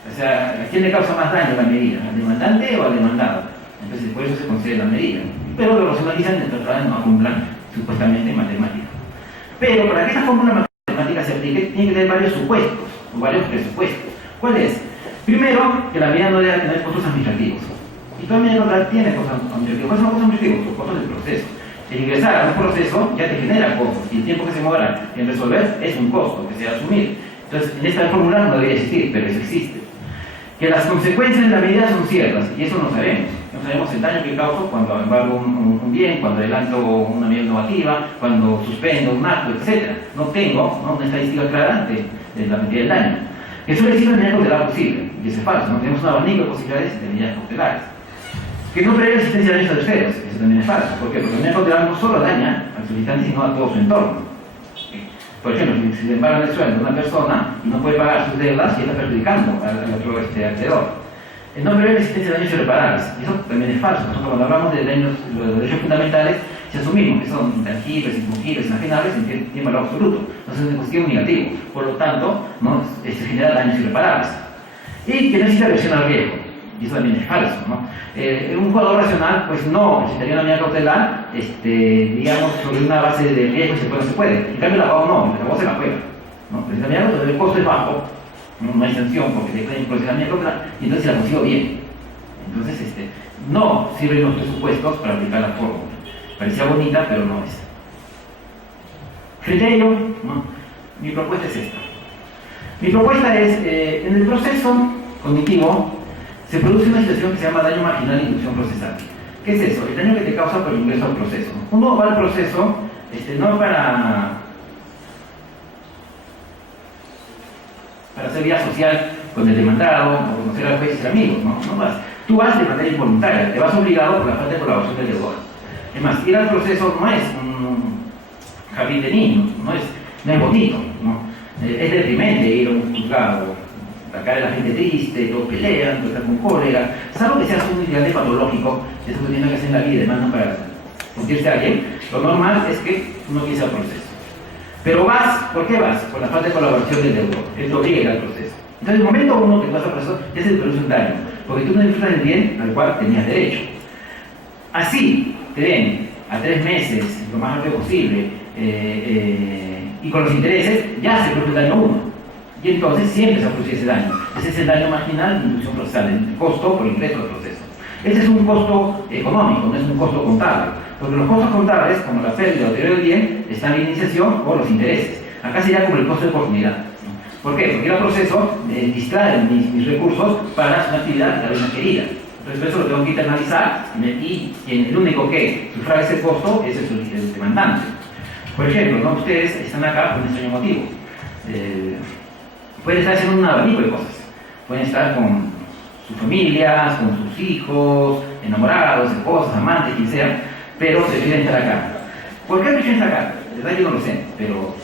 O sea, ¿a quién le causa más daño la medida? ¿Al demandante o al demandado? Entonces, por eso se concede la medida. Pero lo racionalizan y tratan de no acumular supuestamente en matemática. Pero para que esta fórmula matemática se aplique, tiene que tener varios supuestos, o varios presupuestos. ¿Cuál es? Primero, que la medida no debe tener costos administrativos. Y toda medida no tiene costos administrativos. ¿Cuáles son los costos administrativos? Los costos del proceso. El ingresar a un proceso ya te genera costos, y el tiempo que se demora en resolver es un costo que se debe asumir. Entonces, en esta fórmula no debería existir, pero eso existe. Que las consecuencias de la medida son ciertas, y eso no sabemos. No sabemos el daño que causo cuando embargo un bien, cuando adelanto una medida innovativa, cuando suspendo un acto, etc. No tengo una estadística clara de la medida del daño. Que suele decir la medida cautelar posible, y eso es falso. No tenemos un abanico de posibilidades de medidas cautelares. Que no prevé la existencia de daños a terceros, eso también es falso. ¿Por qué? Porque la medida cautelar no solo daña al solicitante, sino a todo su entorno. Por ejemplo, si le embargan el sueldo a una persona y no puede pagar sus deudas y está perjudicando al otro acreedor. No prevé la existencia de daños irreparables. Y eso también es falso. Nosotros cuando hablamos de daños, de los derechos fundamentales, si asumimos que son intangibles, infungibles, inajenables, tienen valor absoluto. Entonces es un positivo negativo. Por lo tanto, ¿no? Se generan daños irreparables. Y que no existe aversión al riesgo. Y eso también es falso, ¿no? Un jugador racional, pues no necesitaría una medida cautelar, digamos, sobre una base de riesgo y se puede. En cambio, el abogado no, el abogado se la juega, ¿no? Pero la medida cautelar, el costo es bajo, no hay sanción porque te pueden proceder la medida cautelar, y entonces se la consigo bien. Entonces, no sirven los presupuestos para aplicar la fórmula. Parecía bonita, pero no es. Frente a ello, ¿no? Mi propuesta es esta. Mi propuesta es, en el proceso cognitivo, se produce una situación que se llama daño marginal de inducción procesal. ¿Qué es eso? El daño que te causa por el ingreso al proceso. Uno va al proceso no para hacer vida social con el demandado, o conocer a los jueces y amigos, ¿no? No vas. Tú vas de manera involuntaria, te vas obligado por la falta de colaboración del deudor. Es más, ir al proceso no es un jardín de niños, no es bonito, ¿no? Es deprimente ir a un juzgado. Acá la gente triste, todos pelean, todos están con cólera. Salvo que seas un migrante patológico, eso que tiene que hacer en la vida y demandan para sentirse a alguien, lo normal es que uno empiece al proceso. Pero vas, ¿por qué vas? Por la falta de colaboración del deudor, él te obliga a ir al proceso. Entonces, en el momento uno que vas al proceso, ya se te produce un daño, porque tú no disfrutas del bien al cual tenías derecho. Así, te den a 3 meses, lo más rápido posible, y con los intereses, ya se produce el daño 1. Y entonces siempre se produce ese daño. Ese es el daño marginal de inducción procesal, el costo por ingreso al proceso. Ese es un costo económico, no es un costo contable. Porque los costos contables, como la pérdida o deterioro del bien, están en la iniciación o los intereses. Acá sería como el costo de oportunidad. ¿Por qué? Porque el proceso distrae mis recursos para una actividad que la vez querida. Entonces, por eso lo tengo que internalizar y el único que sufra ese costo es el demandante. Por ejemplo, ¿no? Ustedes están acá por un extraño motivo. Pueden estar haciendo un abanico de cosas. Pueden estar con sus familias, con sus hijos, enamorados, esposas, amantes, quien sea, pero prefieren estar acá. ¿Por qué prefieren estar acá? De verdad yo no lo sé, pero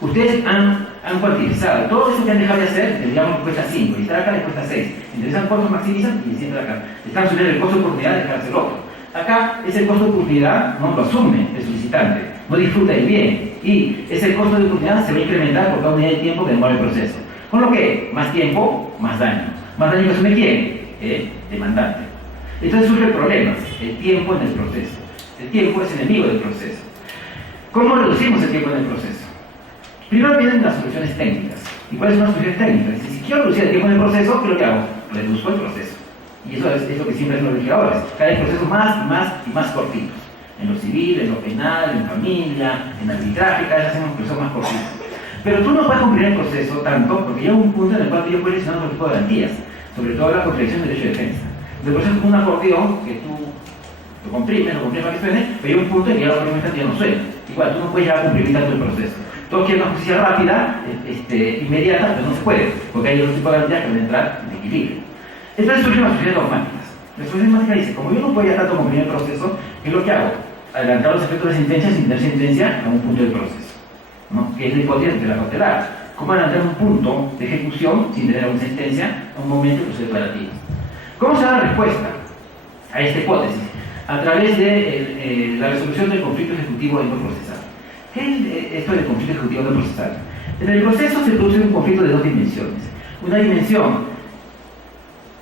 ustedes han cuantificado todo eso que han dejado de hacer, digamos que cuesta 5, y estar acá les cuesta 6. Entonces esos costos maximizan y siempre acá. Están subiendo el costo de oportunidad de dejar de hacer otro. Acá ese costo de oportunidad no lo asume el solicitante, no disfruta el bien, y ese costo de oportunidad se va a incrementar por cada unidad de tiempo que demora el proceso. Con lo que, más tiempo, más daño. Más daño que asume quién? El demandante. Entonces surge el problema, el tiempo en el proceso. El tiempo es enemigo del proceso. ¿Cómo reducimos el tiempo en el proceso? Primero vienen las soluciones técnicas. ¿Y cuáles son las soluciones técnicas? Si quiero reducir el tiempo en el proceso, ¿qué es lo que hago? Reduzco el proceso. Y eso es lo que siempre hacen los legisladores. Cada vez procesos más cortitos. En lo civil, en lo penal, en familia, en arbitraje, cada vez hacemos procesos más cortitos. Pero tú no puedes cumplir el proceso tanto porque llega un punto en el cual yo puedo lesionar otro tipo de garantías, sobre todo la contradicción del derecho de defensa. El proceso es como un acordeón que tú lo comprimes para que suene, pero llega un punto en que ya la primera ya no suena. Igual, tú no puedes llegar a comprimir tanto el proceso. Todos quieren una justicia rápida, inmediata, pero no se puede, porque hay otro tipo de garantías que van a entrar en equilibrio. Entonces surgen las soluciones dogmáticas. La solución dogmática dice, como yo no puedo ya tanto comprimir el proceso, ¿qué es lo que hago? Adelantar los efectos de sentencia sin tener sentencia a un punto del proceso. ¿no? Que es la hipótesis de la cautelar. ¿Cómo adelantar un punto de ejecución sin tener una sentencia a un momento de proceso declarativo? ¿Cómo se da la respuesta a esta hipótesis? A través de la resolución del conflicto ejecutivo endoprocesal. ¿Qué es esto del conflicto ejecutivo endoprocesal? En el proceso se produce un conflicto de dos dimensiones. Una dimensión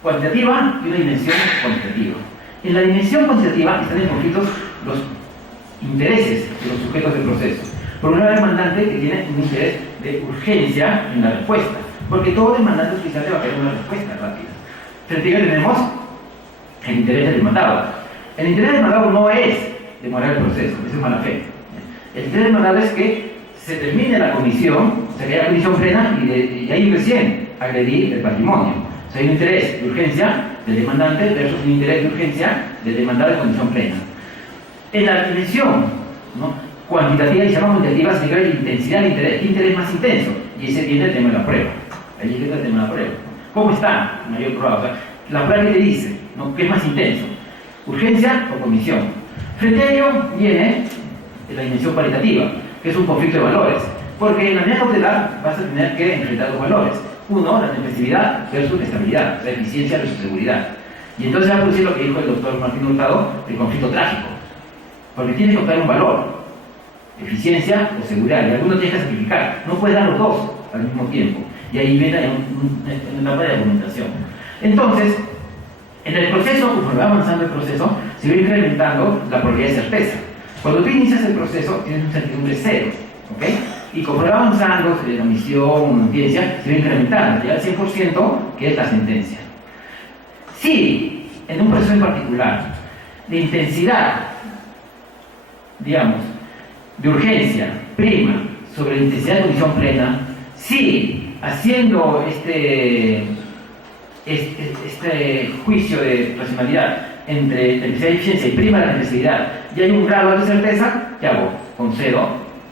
cuantitativa y una dimensión cuantitativa. En la dimensión cuantitativa están en conflicto los intereses de los sujetos del proceso. Por un lado, el demandante que tiene un interés de urgencia en la respuesta, porque todo demandante utilizante va a querer una respuesta rápida. Frente a ello tenemos el interés del demandado. El interés del demandado no es demorar el proceso, eso es mala fe. El interés del demandado es que se termine la comisión, se crea la comisión plena y ahí recién agredir el patrimonio. O sea, hay un interés de urgencia del demandante versus un interés de urgencia del demandado de condición plena. En la dimensión, ¿no?, cuantitativa, y se llama cuantitativa, se significa la intensidad del interés. ¿Qué interés más intenso? Y ese tiene el tema de la prueba. Ahí es el tema de la prueba. ¿Cómo está? Mayor prueba. O sea, la prueba que te dice, ¿no?, ¿qué es más intenso? ¿Urgencia o comisión? Frente a ello viene la dimensión cualitativa, que es un conflicto de valores. Porque en la medida cautelar vas a tener que enfrentar dos valores. Uno, la tempestividad versus la estabilidad, la eficiencia versus seguridad. Y entonces va a producir lo que dijo el doctor Martín Hurtado, el conflicto trágico. Porque tienes que obtener un valor, eficiencia o seguridad, y alguno tienes que sacrificar. No puedes dar los dos al mismo tiempo. Y ahí viene una etapa de argumentación. Entonces, en el proceso, conforme va avanzando el proceso, se va incrementando la probabilidad de certeza. Cuando tú inicias el proceso, tienes un certidumbre cero, ¿ok? Y conforme va avanzando, la omisión, audiencia, se va incrementando, llega al 100%, que es la sentencia. Si, en un proceso en particular, de intensidad, digamos, de urgencia prima sobre la intensidad de condición plena, si haciendo este juicio de racionalidad entre necesidad y eficiencia y prima la necesidad y hay un grado de certeza, ¿qué hago? Concedo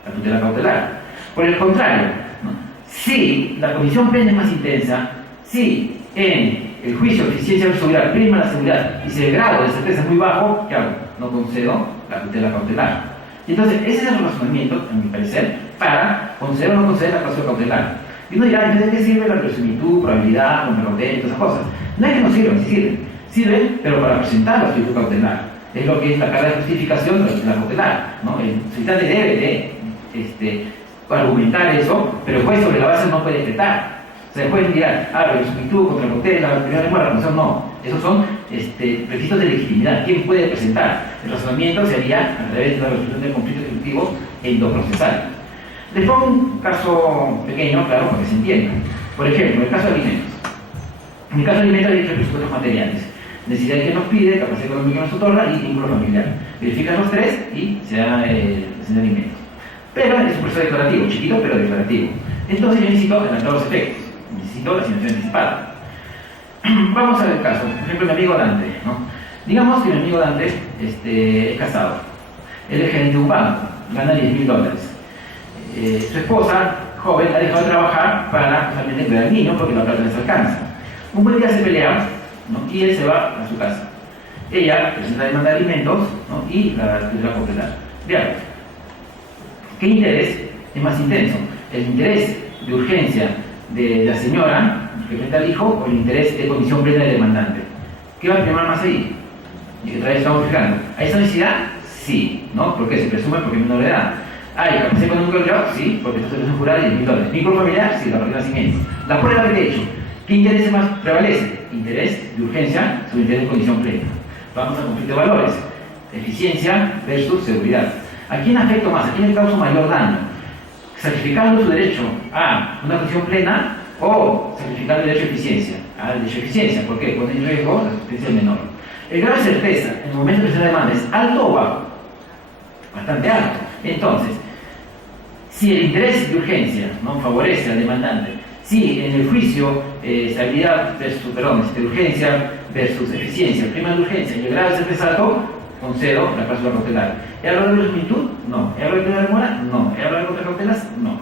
la tutela cautelar. Por el contrario, ¿no?, si la condición plena es más intensa, si en el juicio de eficiencia versus seguridad prima la seguridad y si el grado de certeza es muy bajo, ¿qué hago? No concedo la tutela cautelar. Y entonces, ese es el razonamiento, a mi parecer, para conceder o no conceder la cláusula cautelar. Y uno dirá, ¿de qué sirve la verosimilitud, probabilidad, contracautela y todas esas cosas? No es que no sirven, sí sirven. Sirven, pero para presentar la solicitud cautelar. Es lo que es la carga de justificación de la cautelar, ¿no? El solicitante debe de argumentar eso, pero el juez sobre la base no puede decretar. O sea, pueden mirar, verosimilitud, contracautela, primera lengua, la razón no. Esos son requisitos de legitimidad. ¿Quién puede presentar? El razonamiento se haría a través de la resolución del conflicto ejecutivo endoprocesal. Les pongo un caso pequeño, claro, para que se entienda. Por ejemplo, el caso de alimentos. En el caso de alimentos hay tres presupuestos materiales. Necesidad que nos pide, capacidad económica que nos otorga y vínculo familiar. Verifican los tres y se da el de alimentos. Pero es un proceso declarativo, chiquito pero declarativo. Entonces yo necesito adelantar los efectos. Necesito la asignación anticipada. Vamos a ver el caso. Por ejemplo, mi amigo Dante, ¿no? Digamos que mi amigo Dante es casado. Él es gerente de un banco, gana $10,000. Su esposa, joven, ha dejado de trabajar para justamente cuidar al niño porque la plata les alcanza. Un buen día se pelean, ¿no?, y él se va a su casa. Ella presenta demanda de alimentos, ¿no?, y la cautelar. Veamos. ¿Qué interés es más intenso? ¿El interés de urgencia de la señora que frente al hijo o el interés de condición plena del demandante? ¿Qué va a primar más ahí? Y otra vez estamos fijando. ¿Hay esa necesidad? Sí, ¿no? ¿Por qué? Se presume porque es menor de edad. ¿Hay capacidad económica del grado? Sí, porque está solución jurada de $10,000. ¿Vínculo familiar? Sí, la partida de nacimiento. La prueba que te he hecho. ¿Qué interés más prevalece? Interés de urgencia sobre interés de condición plena. Vamos al conflicto de valores. Eficiencia versus seguridad. ¿A quién afecta más? ¿A quién le causa mayor daño? ¿Sacrificando su derecho a una condición plena o sacrificando el derecho de eficiencia? Al derecho de eficiencia, ¿por qué? Pone en riesgo la subsistencia del menor. El grado de certeza en el momento de presentar la demanda es alto o bajo. Bastante alto. Entonces, si el interés de urgencia no favorece al demandante, si en el juicio estabilidad versus, de urgencia versus eficiencia, prima de urgencia y el grado de certeza alto, concedo la cláusula cautelar. ¿He hablado de verosimilitud? No. ¿He hablado de primera demora? No. ¿He hablado de contracautelas? No.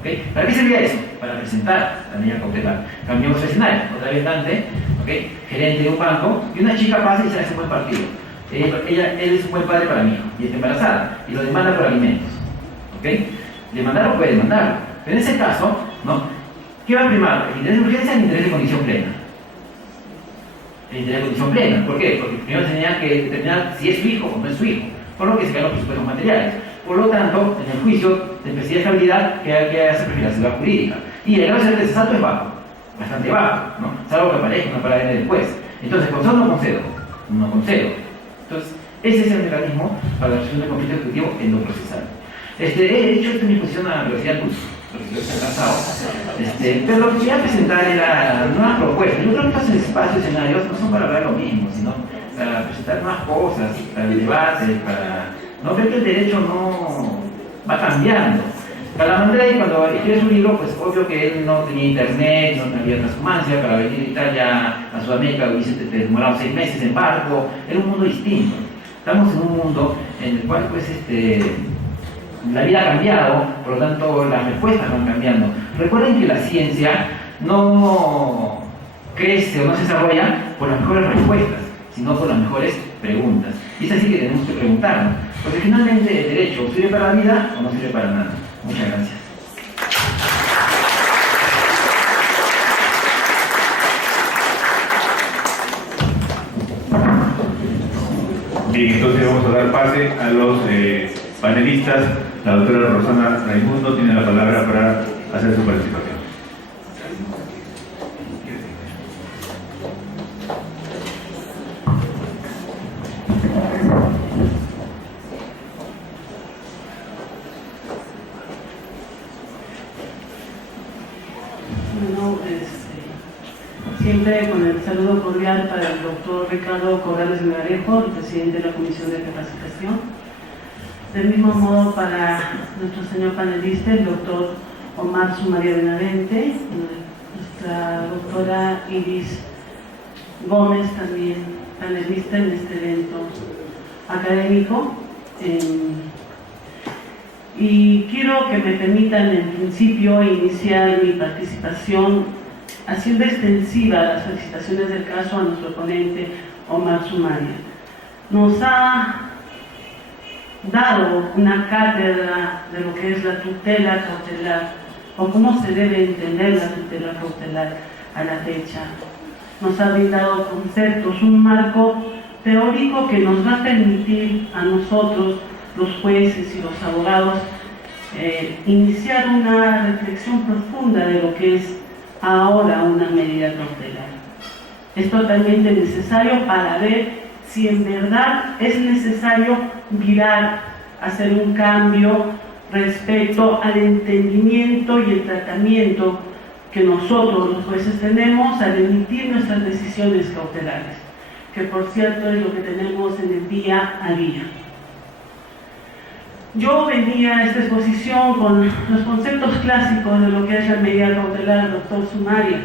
¿Okay? ¿Para qué servía eso? Para presentar la medida cautelar. Cambiamos el escenario. Otra vez Dante, ¿okay?, gerente de un banco, y una chica pasa y se hace un buen partido. Él es un buen padre para mi hijo y está embarazada y lo demanda por alimentos. ¿Okay? Demandarlo puede demandarlo. Pero en ese caso, ¿no? ¿Qué va a primar? ¿El interés de urgencia o el interés de condición plena? El interés de condición plena. ¿Por qué? Porque primero tenía que determinar si es su hijo o no es su hijo, por lo que se ganan los presupuestos materiales. Por lo tanto, en el juicio de necesidad de estabilidad que hace preferir la seguridad jurídica. Y el grado de salto es bajo, bastante bajo, ¿no? Salvo que aparezca una palabra después. Entonces, concedo o no concedo. No concedo. Entonces, ese es el mecanismo para la resolución de conflicto ejecutivo en lo procesal. He hecho esta mi exposición a la Universidad del Curso, pero lo que quería presentar era nuevas propuestas. Yo creo que estos espacios, escenarios, no son para hablar lo mismo, sino para presentar nuevas cosas, para el debate, para no ver que el derecho no va cambiando. Calamandrei, cuando escribe su libro, pues obvio que él no tenía internet, no había transhumancia, para venir de Italia a Sudamérica hubiese demorado 6 meses en barco, era un mundo distinto. Estamos en un mundo en el cual pues la vida ha cambiado, por lo tanto las respuestas van cambiando. Recuerden que la ciencia no crece o no se desarrolla por las mejores respuestas, sino por las mejores preguntas. Y es así que tenemos que preguntarnos, porque finalmente el derecho sirve para la vida o no sirve para nada. Muchas gracias. Bien, entonces vamos a dar pase a los panelistas. La doctora Rosana Raimundo tiene la palabra para hacer su participación. Siempre con el saludo cordial para el doctor Ricardo Corrales Melgarejo, el presidente de la Comisión de Capacitación. Del mismo modo para nuestro señor panelista, el doctor Omar Sumaria Benavente, nuestra doctora Iris Gómez, también panelista en este evento académico. Y quiero que me permitan en principio iniciar mi participación haciendo extensiva las felicitaciones del caso a nuestro ponente Omar Sumaria. Nos ha dado una cátedra de lo que es la tutela cautelar o cómo se debe entender la tutela cautelar a la fecha. Nos ha brindado conceptos, un marco teórico que nos va a permitir a nosotros, los jueces y los abogados, iniciar una reflexión profunda de lo que es ahora una medida cautelar. Es totalmente necesario para ver si en verdad es necesario virar, hacer un cambio respecto al entendimiento y el tratamiento que nosotros los jueces tenemos al emitir nuestras decisiones cautelares, que por cierto es lo que tenemos en el día a día. Yo venía a esta exposición con los conceptos clásicos de lo que es la medida cautelar, doctor Sumaria,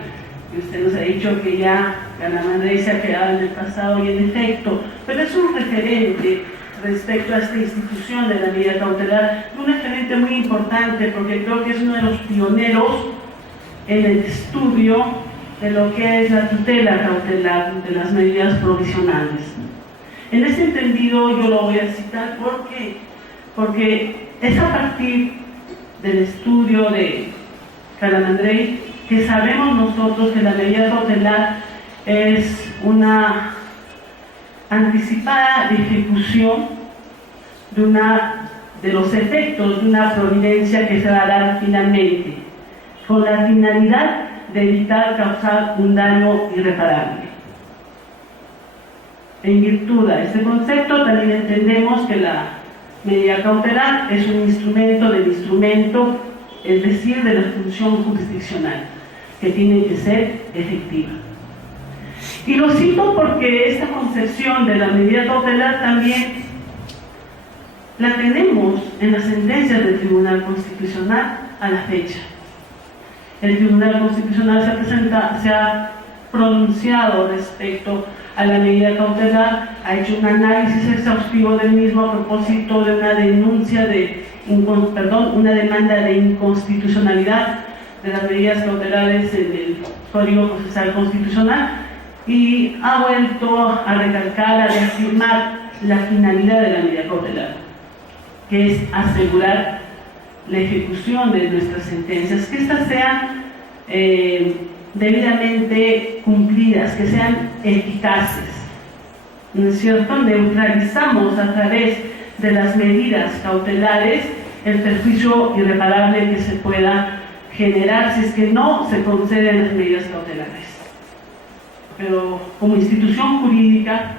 y usted nos ha dicho que ya Calamandrei se ha quedado en el pasado y en efecto, pero es un referente respecto a esta institución de la medida cautelar, un referente muy importante porque creo que es uno de los pioneros en el estudio de lo que es la tutela cautelar de las medidas provisionales. En ese entendido yo lo voy a citar porque es a partir del estudio de Calamandrei que sabemos nosotros que la medida cautelar es una anticipada ejecución de los efectos de una providencia que se va a dar finalmente, con la finalidad de evitar causar un daño irreparable. En virtud de este concepto también entendemos que la medida cautelar es un instrumento del instrumento, es decir, de la función jurisdiccional, que tiene que ser efectiva. Y lo cito porque esta concepción de la medida cautelar también la tenemos en las sentencias del Tribunal Constitucional a la fecha. El Tribunal Constitucional se ha pronunciado respecto a la medida cautelar, ha hecho un análisis exhaustivo del mismo a propósito de una una demanda de inconstitucionalidad de las medidas cautelares en el Código Procesal Constitucional y ha vuelto a recalcar, a reafirmar la finalidad de la medida cautelar, que es asegurar la ejecución de nuestras sentencias, que éstas sean debidamente cumplidas, que sean eficaces, ¿no es cierto? Neutralizamos a través de las medidas cautelares el perjuicio irreparable que se pueda generar si es que no se conceden las medidas cautelares. Pero como institución jurídica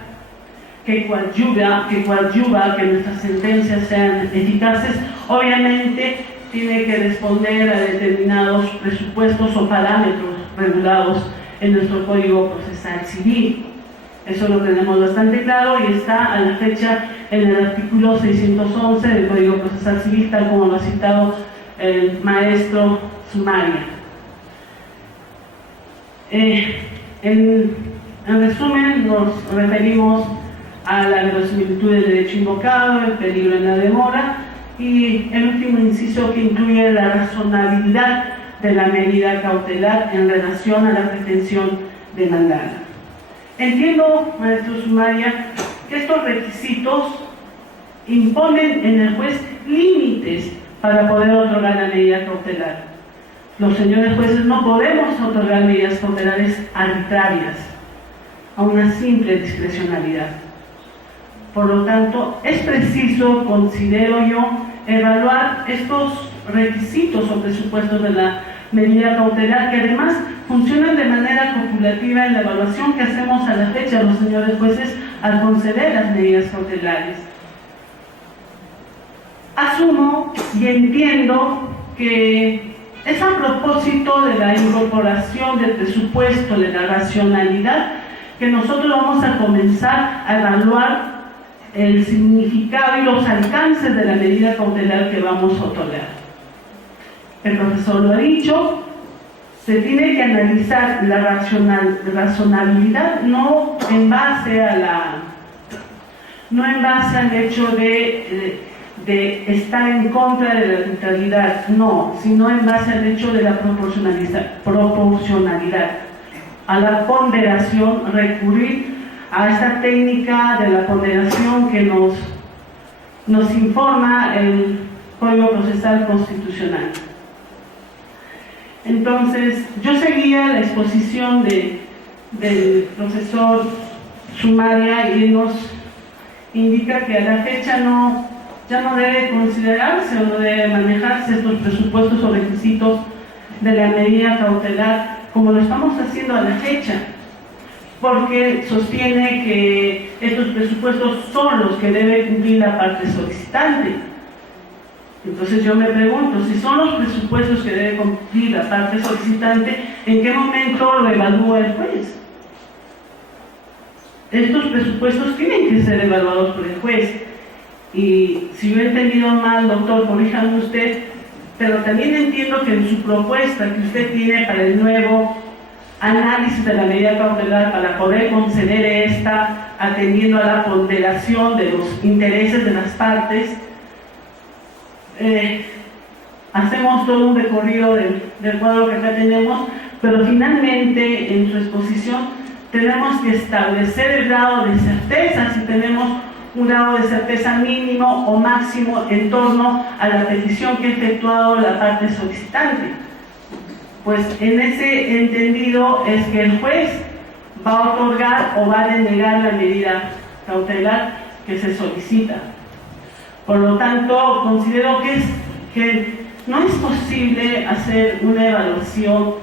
que coadyuva a que nuestras sentencias sean eficaces, obviamente tiene que responder a determinados presupuestos o parámetros regulados en nuestro Código Procesal Civil. Eso lo tenemos bastante claro y está a la fecha en el artículo 611 del Código Procesal Civil, tal como lo ha citado el maestro Sumaria. En resumen, nos referimos a la verosimilitud del derecho invocado, el peligro en la demora y el último inciso que incluye la razonabilidad de la medida cautelar en relación a la pretensión demandada. Entiendo, maestro Sumaria, que estos requisitos imponen en el juez límites para poder otorgar la medida cautelar. Los señores jueces no podemos otorgar medidas cautelares arbitrarias a una simple discrecionalidad. Por lo tanto, es preciso, considero yo, evaluar estos requisitos o presupuestos de la medida cautelar, que además funcionan de manera copulativa en la evaluación que hacemos a la fecha los señores jueces al conceder las medidas cautelares. Asumo y entiendo que es a propósito de la incorporación del presupuesto de la racionalidad que nosotros vamos a comenzar a evaluar el significado y los alcances de la medida cautelar que vamos a otorgar. El profesor lo ha dicho, se tiene que analizar la razonabilidad no en base al hecho de estar en contra de la arbitrariedad, no, sino en base al hecho de la proporcionalidad, a la ponderación, recurrir a esta técnica de la ponderación que nos informa el Código Procesal Constitucional. Entonces, yo seguía la exposición del profesor Sumaria y nos indica que a la fecha ya no debe considerarse o no debe manejarse estos presupuestos o requisitos de la medida cautelar como lo estamos haciendo a la fecha, porque sostiene que estos presupuestos son los que debe cumplir la parte solicitante. Entonces yo me pregunto, si son los presupuestos que debe cumplir la parte solicitante, ¿en qué momento lo evalúa el juez? Estos presupuestos tienen que ser evaluados por el juez. Y si yo he entendido mal, doctor, corríjame usted, pero también entiendo que en su propuesta que usted tiene para el nuevo análisis de la medida cautelar, para poder conceder esta atendiendo a la ponderación de los intereses de las partes, hacemos todo un recorrido del cuadro que acá tenemos, pero finalmente en su exposición tenemos que establecer el grado de certeza, si tenemos un grado de certeza mínimo o máximo en torno a la petición que ha efectuado la parte solicitante. Pues en ese entendido es que el juez va a otorgar o va a denegar la medida cautelar que se solicita. Por lo tanto, considero que no es posible hacer una evaluación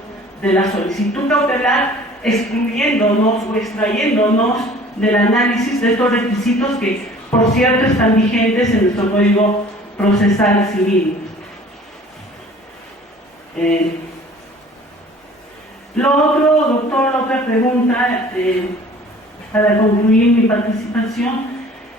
de la solicitud cautelar excluyéndonos o extrayéndonos del análisis de estos requisitos que, por cierto, están vigentes en nuestro Código Procesal Civil. Lo otro, doctor, la otra pregunta, para concluir mi participación,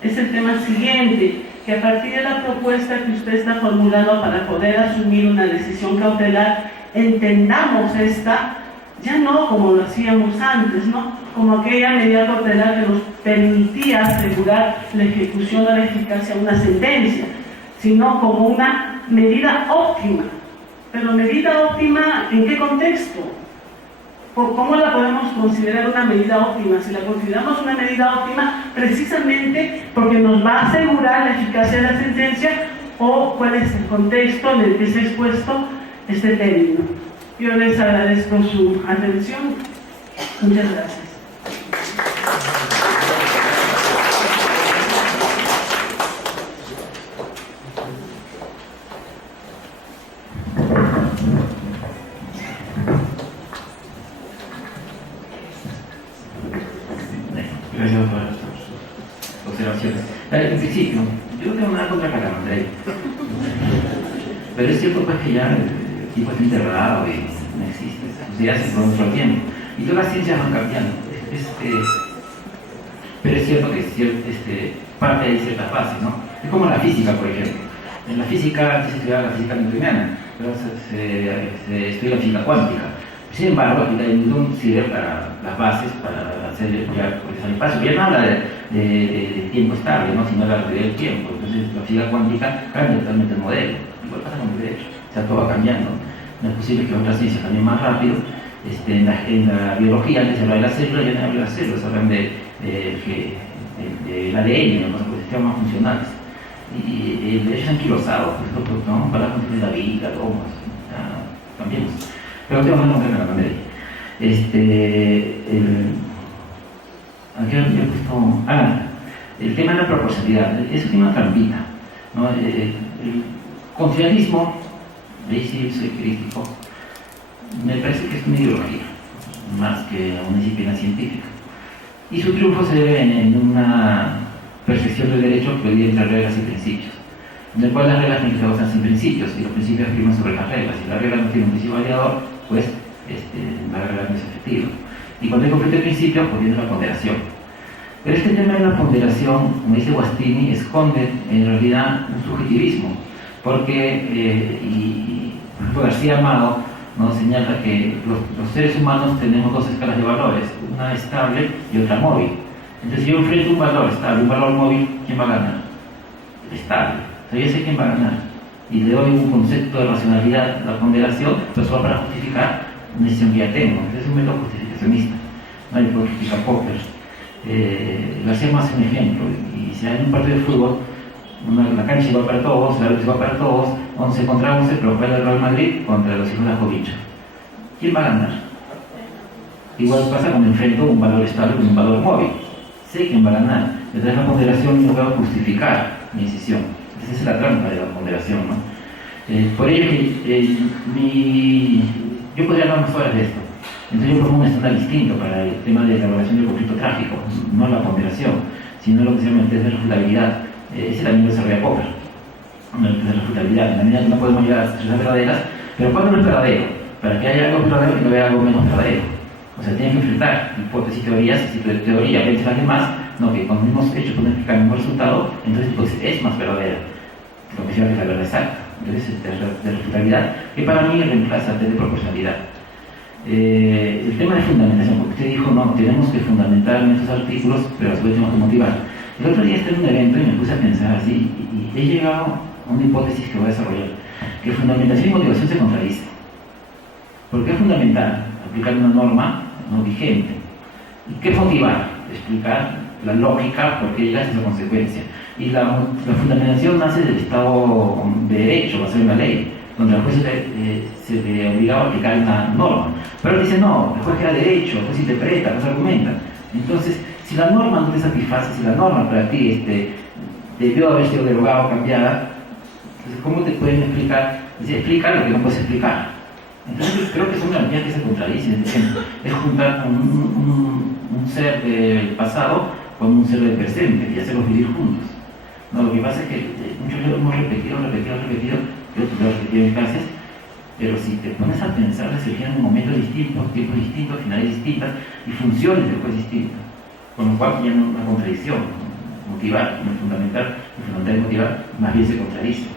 es el tema siguiente, que a partir de la propuesta que usted está formulando para poder asumir una decisión cautelar, entendamos esta ya no como lo hacíamos antes, ¿no? Como aquella medida cautelar que nos permitía asegurar la ejecución o la eficacia de una sentencia, sino como una medida óptima. Pero medida óptima, ¿en qué contexto? ¿Cómo la podemos considerar una medida óptima? Si la consideramos una medida óptima, precisamente porque nos va a asegurar la eficacia de la sentencia o cuál es el contexto en el que se ha expuesto este término. Yo les agradezco su atención. Muchas gracias. Gracias por sus observaciones. En principio, yo no tengo nada contra Calamandrei, pero es cierto pues que ya el tipo está enterrado y no existe, o sea, ya se por otro tiempo, y todas las ciencias van cambiando. Pero es cierto que parte de ciertas bases, ¿no? Es como la física, por ejemplo. En la física antes se estudiaba la física newtoniana, pero se estudia la física cuántica. Sin embargo, la física de Newton sirve para las bases, para hacer ya el espacio. Ya no habla de tiempo estable, ¿no? Sino de la realidad del tiempo. Entonces, la física cuántica cambia totalmente el modelo. Igual pasa con el derecho. O sea, todo va cambiando. No es posible que otras ciencias cambien más rápido. En la biología, antes se hablaba de la célula, ya no hablan de las células, hablan del ADN, ¿no? Los sistemas funcionales. Y el derecho es anquilosado, pues, ¿no? Para construir la vida, lomos, cambiemos. Pero tengo una nombre en la manera. Aquí había puesto. El tema de la proporcionalidad. Eso tiene una trampita, ¿no? El confidencialismo, ahí sí soy crítico, me parece que es una ideología, más que una disciplina científica. Y su triunfo se debe en una percepción del derecho que divide entre reglas y principios, en el cual las reglas tienen que se basan en principios y los principios priman sobre las reglas. Si la regla no tiene un principio variador, pues la regla no es efectiva. Y cuando hay conflicto de principios, pues viene la ponderación. Pero este tema de la ponderación, como dice Guastini, esconde en realidad un subjetivismo, porque, por ejemplo, García Amado nos señala que los seres humanos tenemos dos escalas de valores, una estable y otra móvil. Entonces, si yo enfrento un valor estable, un valor móvil, ¿quién va a ganar? El estable. O sea, yo sé quién va a ganar. Y le doy un concepto de racionalidad, la ponderación, pero solo para justificar una decisión que ya tengo. Entonces, es un método justificacionista. Nadie puede justificar Popper. García más un ejemplo. Y si hay un partido de fútbol, la cancha es igual para todos, la luz es igual para todos, 11 contra 11, pero juega el Real Madrid contra los hijos de Jovic. ¿Quién va a ganar? Igual pasa cuando enfrento un valor estable con un valor móvil. Sé quién va a ganar. Entonces la ponderación no puedo justificar mi decisión. Esa es la trampa de la ponderación, ¿no? Por ello que yo podría hablar más horas de esto. Entonces yo propongo un estándar distinto para el tema de la evaluación del conflicto trágico, no la ponderación, sino lo que se llama el test de refutabilidad. Ese también lo desarrolla Popper, el test de refutabilidad. En la medida que no podemos llegar a las cosas verdaderas, pero ¿cuándo no es verdadero? Para que haya algo verdadero y no haya algo menos verdadero. O sea, tienen que enfrentar hipótesis y teorías, si tu teoría vence a las demás, no, que con los mismos hechos pueden explicar el mismo resultado, entonces pues, es más verdadero. Lo que se llama que es la verdad exacta. Entonces, el test de refutabilidad, que para mí reemplaza el test de proporcionalidad. El tema de fundamentación, porque usted dijo, no, tenemos que fundamentar nuestros artículos, pero a su vez tenemos que motivar. El otro día estuve en un evento y me puse a pensar así, y he llegado a una hipótesis que voy a desarrollar, que fundamentación y motivación se contradicen. ¿Por qué es fundamental? Aplicar una norma no vigente. ¿Y qué es motivar? Explicar la lógica por qué llegas a esa consecuencia. Y la fundamentación nace del Estado de Derecho, basado en la ley, donde al juez se le obligaba a aplicar una norma. Pero él dice, no, el juez crea derecho, el juez interpreta, el juez argumenta. Entonces, si la norma no te satisface, si la norma para ti debió haber sido derogada o cambiada, entonces, ¿cómo te pueden explicar? Dice, explica lo que no puedes explicar. Entonces, creo que son garantías que se contradicen. Es juntar un ser del pasado con un ser del presente y hacerlos vivir juntos. No, lo que pasa es que muchos lo hemos repetido, yo lo he repetido en clases, pero si te pones a pensar, surgían en momentos distintos, tiempos distintos, finales distintas y funciones después distintas, con lo cual tiene una contradicción. Motivar, fundamental y motivar, más bien se contradice.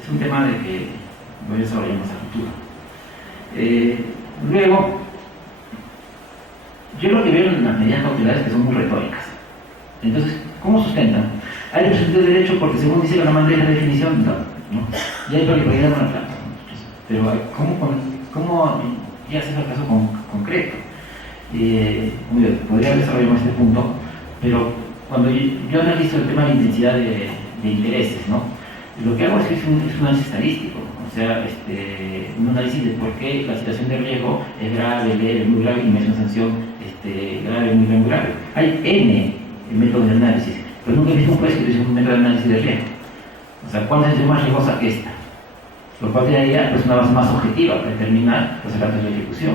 Es un tema de que voy a desarrollar más a futuro. Luego, yo lo que veo en las medidas cautelares que son muy retóricas. Entonces, ¿cómo sustentan? Hay representación de derecho porque según dice la mandé la definición, no. Y hay pluralidad con la plata. Pero ¿cómo ya haces el caso concreto? Podría desarrollar este punto, pero cuando yo analizo el tema de la intensidad de intereses, ¿no? Lo que hago es un análisis estadístico, o sea, un análisis de por qué la situación de riesgo es grave, leve, muy grave y me hace una sanción grave, muy grave, muy grave. Hay N métodos de análisis, pero nunca he visto un juez que utilice un método de análisis de riesgo. O sea, ¿cuánta es más riesgosa que esta? Lo cual te daría pues, una base más objetiva para determinar los efectos de ejecución,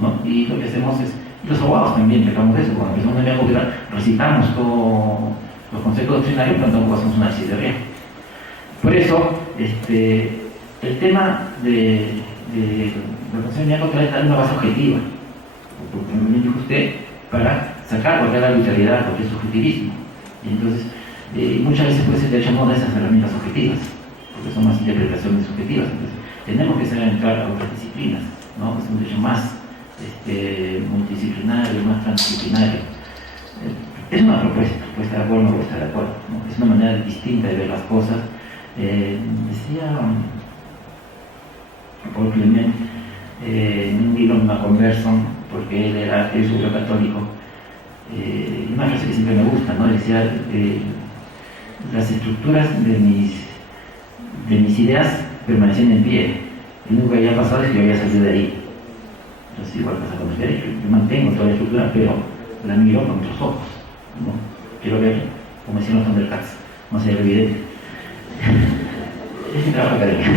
¿no? Y lo que hacemos es, y los abogados también pecamos de eso, cuando empezamos una memoria recitamos todos los conceptos doctrinarios, pero tampoco hacemos un análisis de riesgo. Por eso, el tema de la consejería cautelar es dar una base objetiva, como me dijo usted, para sacar cualquier arbitrariedad, cualquier subjetivismo. Y entonces, muchas veces puede ser de hecho no de esas herramientas objetivas, porque son más interpretaciones subjetivas. Entonces, tenemos que saber entrar a otras disciplinas, ¿no? Es un derecho más multidisciplinario, más transdisciplinario. Es una propuesta, puede estar de acuerdo o no puede estar de acuerdo, ¿no? Es una manera distinta de ver las cosas. Decía Paul Clement en un libro, una conversación, porque él era judío católico, una frase que siempre me gusta, ¿no? Decía, las estructuras de mis ideas permanecían en pie, y nunca había pasado es que yo había salido de ahí. Entonces igual pasa con el derecho, yo mantengo toda la estructura, pero la miro con otros ojos, ¿no? Quiero ver, como decían los Thundercats, no sea evidente. Es mi trabajo académico.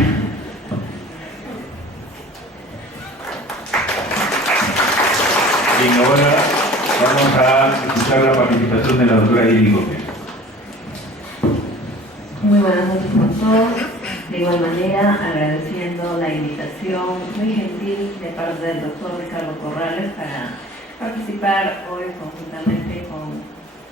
Bien, ahora vamos a escuchar la participación de la doctora Iris Gómez. Muy buenas noches a todos. De igual manera, agradeciendo la invitación muy gentil de parte del doctor Ricardo Corrales para participar hoy conjuntamente con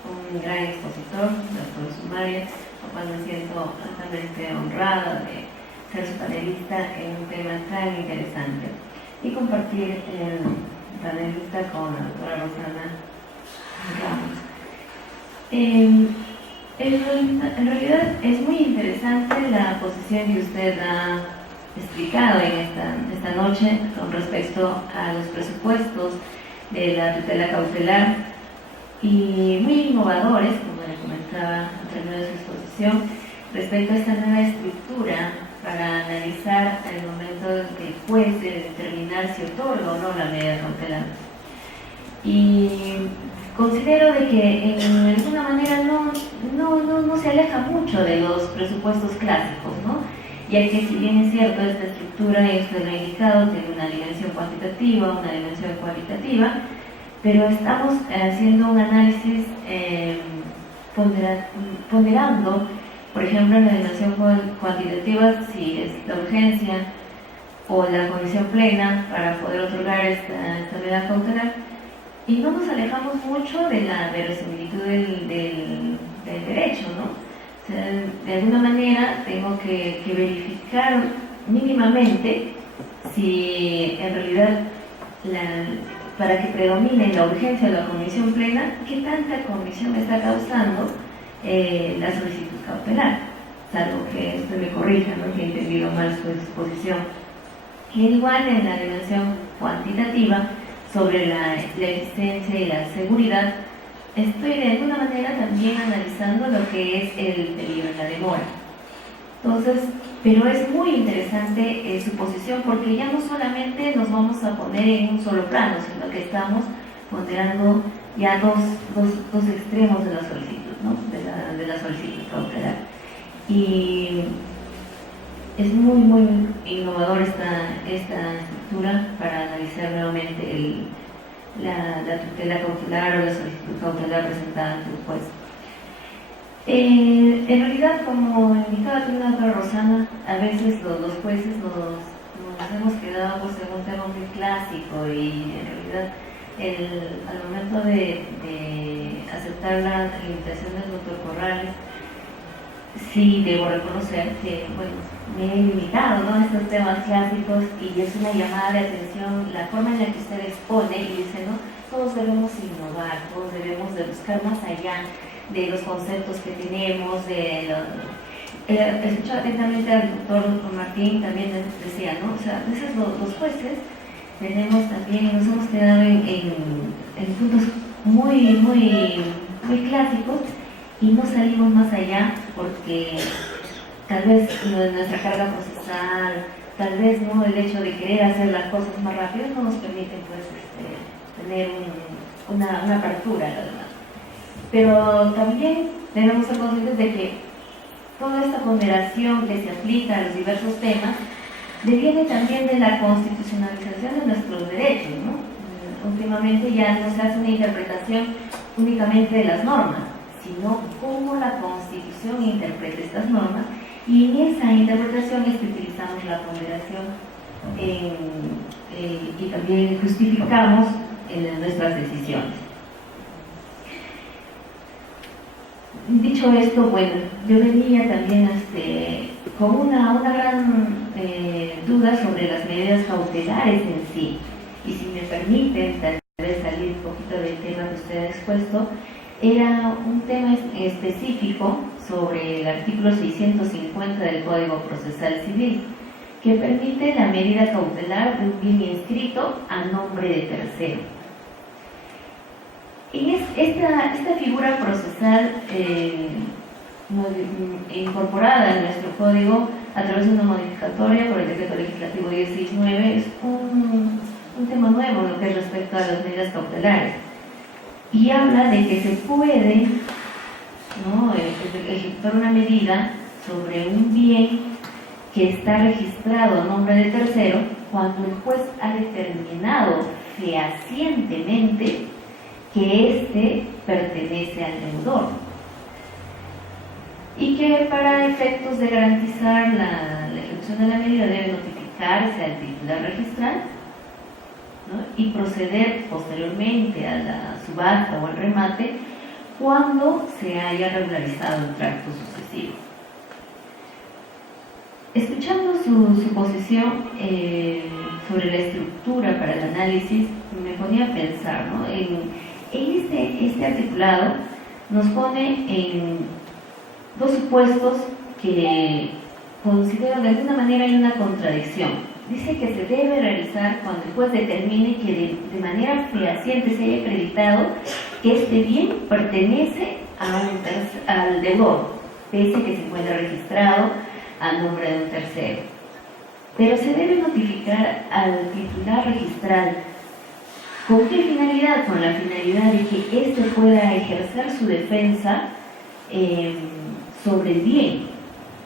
un gran expositor, el doctor Sumaria, lo cual me siento altamente honrada de ser su panelista en un tema tan interesante y compartir el panelista con la doctora Rosana Ramos. En realidad es muy interesante la posición que usted ha explicado en esta noche con respecto a los presupuestos de la tutela cautelar y muy innovadores, como le comentaba al término de su exposición, respecto a esta nueva estructura para analizar el momento en que el juez debe determinar si otorga o no la medida cautelar. Y considero de que en alguna manera no se aleja mucho de los presupuestos clásicos, ¿no? Ya que si bien es cierto, esta estructura, y usted lo ha indicado, tiene una dimensión cuantitativa, una dimensión cualitativa, pero estamos haciendo un análisis ponderando, por ejemplo, en la dimensión cuantitativa, si es la urgencia o la condición plena para poder otorgar esta medida cautelar, y no nos alejamos mucho de la verosimilitud del derecho, ¿no? O sea, de alguna manera tengo que verificar mínimamente si en realidad para que predomine la urgencia o la condición plena, qué tanta condición está causando la solicitud cautelar, salvo que usted me corrija, ¿no? Que he entendido mal su exposición. Y igual en la dimensión cuantitativa, sobre la existencia y la seguridad, estoy de alguna manera también analizando lo que es el peligro en la demora. Entonces, pero es muy interesante su posición, porque ya no solamente nos vamos a poner en un solo plano, sino que estamos ponderando ya dos extremos de la solicitud, ¿no? de la solicitud cautelar. Y es muy innovador esta estructura para analizar nuevamente la tutela cautelar o la solicitud cautelar presentada ante el juez. En realidad, como indicaba también la doctora Rosana, a veces los jueces nos hemos quedado pues, en un tema muy clásico, y en realidad al momento de aceptar la invitación del doctor Corrales, sí debo reconocer que bueno, me he limitado, ¿no?, a estos temas clásicos, y es una llamada de atención la forma en la que usted expone y dice, ¿no?, todos debemos innovar, todos debemos de buscar más allá de los conceptos que tenemos, escuchaba atentamente al doctor Martín, también decía, ¿no?, o sea, a veces los jueces tenemos también, nos hemos quedado en puntos muy clásicos, y no salimos más allá porque tal vez nuestra carga procesal, tal vez no el hecho de querer hacer las cosas más rápido no nos permite pues tener una apertura a lo demás. Pero también debemos ser conscientes de que toda esta ponderación que se aplica a los diversos temas deviene también de la constitucionalización de nuestros derechos, ¿no? Últimamente ya no se hace una interpretación únicamente de las normas, sino cómo la Constitución interpreta estas normas, y en esa interpretación es que utilizamos la ponderación y también justificamos nuestras decisiones. Dicho esto, bueno, yo venía también con una gran duda sobre las medidas cautelares en sí, y si me permiten tal vez salir un poquito del tema que usted ha expuesto, era un tema específico sobre el artículo 650 del Código Procesal Civil, que permite la medida cautelar de un bien inscrito a nombre de tercero. Y esta figura procesal incorporada en nuestro código a través de una modificatoria por el decreto legislativo 1069 es un tema nuevo en lo que es respecto a las medidas cautelares, y habla de que se puede, ¿no?, ejecutar una medida sobre un bien que está registrado a nombre de tercero cuando el juez ha determinado fehacientemente que éste pertenece al deudor, y que para efectos de garantizar la ejecución de la medida debe notificarse al titular registral, ¿no?, y proceder posteriormente a la subasta o al remate cuando se haya regularizado el tracto sucesivo. Escuchando su posición sobre la estructura para el análisis, me ponía a pensar, ¿no?, este articulado nos pone en dos supuestos que considero de alguna manera hay una contradicción. Dice que se debe realizar cuando el juez determine que de manera fehaciente se haya acreditado que este bien pertenece al deudor, pese que se encuentra registrado a nombre de un tercero. Pero se debe notificar al titular registral. ¿Con qué finalidad? Con la finalidad de que éste pueda ejercer su defensa sobre el bien,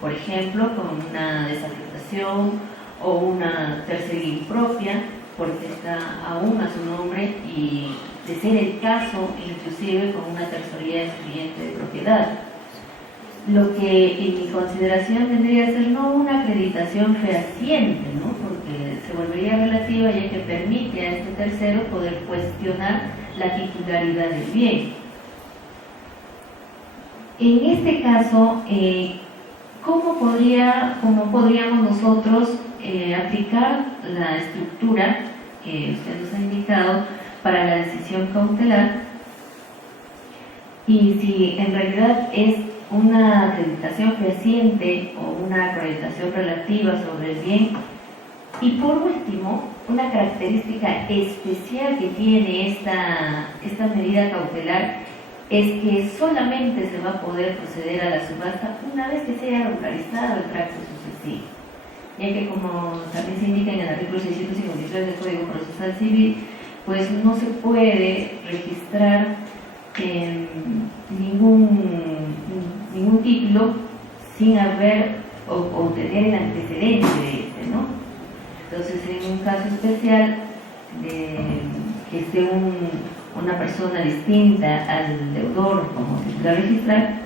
por ejemplo, con una desafectación o una tercería impropia, porque está aún a su nombre, y de ser el caso, inclusive con una tercería excluyente de propiedad. Lo que en mi consideración tendría que ser no una acreditación fehaciente, ¿no?, porque se volvería relativa, ya que permite a este tercero poder cuestionar la titularidad del bien. En este caso, ¿cómo podríamos nosotros aplicar la estructura que usted nos ha indicado para la decisión cautelar? Y si en realidad es una acreditación fehaciente o una acreditación relativa sobre el bien. Y por último, una característica especial que tiene esta medida cautelar es que solamente se va a poder proceder a la subasta una vez que se haya regularizado el tracto sucesivo, ya que, como también se indica en el artículo 653 del Código Procesal Civil, pues no se puede registrar ningún título sin haber o tener el antecedente de este, ¿no? Entonces, en un caso especial que esté una persona distinta al deudor como titular registral,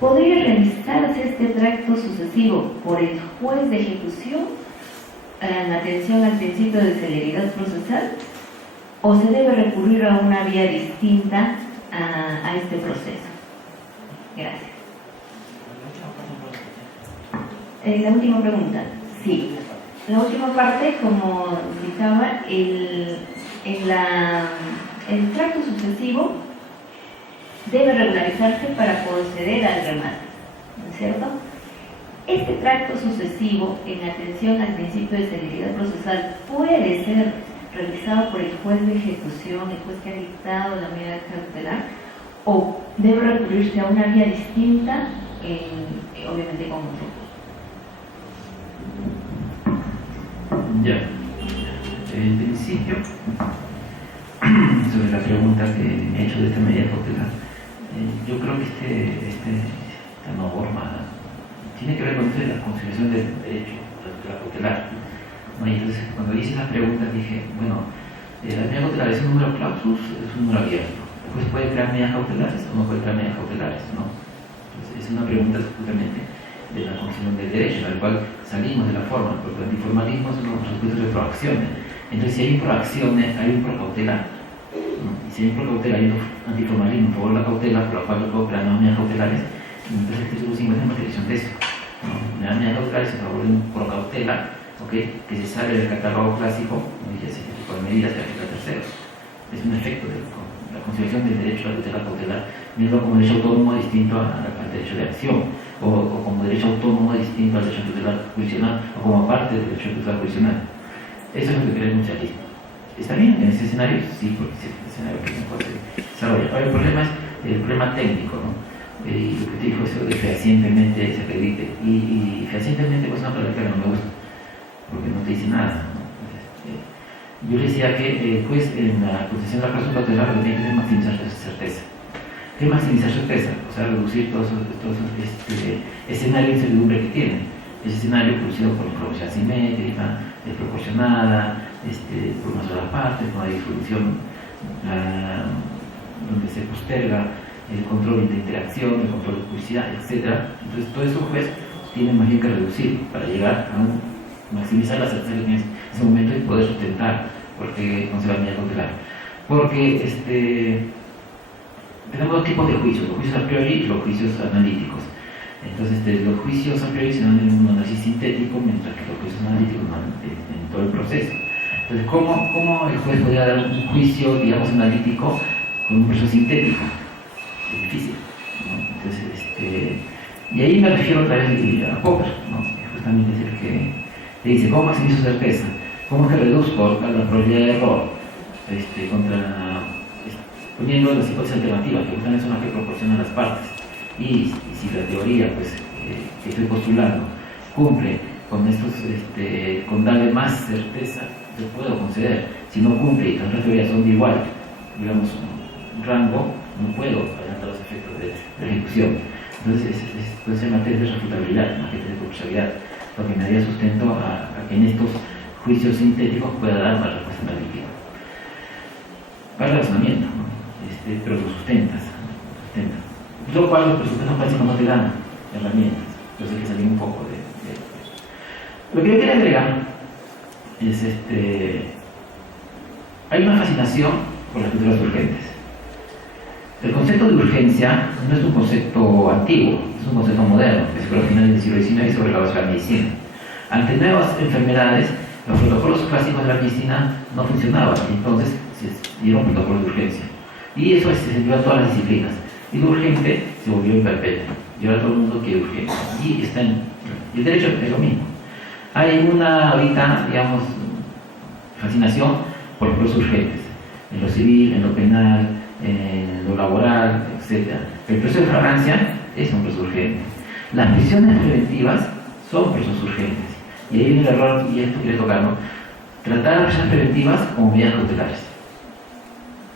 podría realizarse este tracto sucesivo por el juez de ejecución en atención al principio de celeridad procesal, o se debe recurrir a una vía distinta a este proceso. Gracias. La última pregunta. Sí. La última parte, como indicaba, el tracto sucesivo debe regularizarse para proceder al remate, ¿no es cierto? Este tracto sucesivo, en atención al principio de celeridad procesal, puede ser realizado por el juez de ejecución, el juez que ha dictado la medida cautelar, o debe recurrirse a una vía distinta, obviamente con Ya. En principio, sobre la pregunta que me he hecho de esta medida cautelar, yo creo que esta norma tiene que ver con la consideración del derecho a la cautelar, ¿no? Y entonces, cuando hice esa pregunta, dije, bueno, la medida cautelar es un número clausus, es un número abierto. Pues puede crear medidas cautelares o no puede crear medidas cautelares, ¿no? Entonces, es una pregunta justamente de la constitución del derecho, en la cual salimos de la forma, porque el antiformalismo es uno de los supuestos de proacciones. Entonces, si hay proacciones, hay un procautelar, ¿no? Y si hay un procautelar, hay un antiformalismo a favor de la cautela, por la cual yo puedo crear medidas cautelares, entonces el título 50 es una dirección de eso, ¿no? Medidas cautelares a favor de un procautela, ¿okay? Que se sale del catálogo clásico, como dije, ese tipo de medidas que aplica terceros. Es un efecto de la consideración del derecho a la tutela cautelar, viendo como derecho autónomo distinto al derecho de acción, o como derecho autónomo distinto al derecho a tutela jurisdiccional, o como parte del derecho a tutela jurisdiccional. Eso es lo que cree el mutualismo. ¿Está bien en ese escenario? Sí, porque es el escenario que se puede desarrollar. Ahora, el problema es el problema técnico, ¿no? Y lo que te dijo eso de fehacientemente se acredite. Y fehacientemente pues, es una palabra que no me gusta, porque no te dice nada, ¿no? Yo le decía que el juez en la concesión de la cláusula cautelar lo que tiene que hacer es maximizar certeza. ¿Qué es maximizar certeza? O sea, reducir todos esos escenarios de incertidumbre que tienen. Ese escenario producido por información asimétrica, desproporcionada, por una sola parte, con una disolución donde se posterga el control de interacción, el control de publicidad, etc. Entonces, todo eso juez tiene más bien que reducir para llegar a maximizar la certeza que tiene en ese momento y poder sustentar porque conserva la medida cautelar. Porque tenemos dos tipos de juicios, los juicios a priori y los juicios analíticos. Entonces, los juicios a priori se dan en un análisis sintético, mientras que los juicios analíticos van en todo el proceso. Entonces, ¿cómo el juez podría dar un juicio, digamos, analítico con un proceso sintético? Es difícil, ¿no? Entonces, y ahí me refiero otra vez a Popper, ¿no? Justamente es el que dice, ¿cómo maximizo certeza? ¿Cómo es que reduzco la probabilidad de error? Poniendo las hipótesis alternativas, que justamente son las que proporcionan las partes. Y si la teoría pues, que estoy postulando cumple con estos, con darle más certeza, yo puedo conceder. Si no cumple y las otras teorías son de igual, digamos, un rango, no puedo adelantar los efectos de ejecución. Entonces, puede ser materia de refutabilidad, materia de proporcionalidad, lo que me daría sustento a que en estos juicios sintéticos pueda dar una respuesta analítica. Para el razonamiento, ¿no? Pero lo sustentas. Lo cual los presupuestos prácticos no te dan herramientas, entonces hay que salir un poco de... Lo que yo quería agregar es hay una fascinación por las tutelas urgentes. El concepto de urgencia no es un concepto antiguo, es un concepto moderno, que se creó a finales del siglo XIX sobre la base de la medicina. Ante nuevas enfermedades, los protocolos clásicos de la medicina no funcionaban, entonces se dieron protocolos de urgencia. Y eso se extendió a todas las disciplinas. Y lo urgente se volvió imperfecto. Y ahora todo el mundo quiere urgente. Y el derecho es lo mismo. Hay una, ahorita, digamos, fascinación por los procesos urgentes. En lo civil, en lo penal, en lo laboral, etc. El proceso de fragancia es un proceso urgente. Las prisiones preventivas son procesos urgentes. Y ahí viene el error, y esto quiere tocarlo. Tratar las prisiones preventivas como medidas cautelares.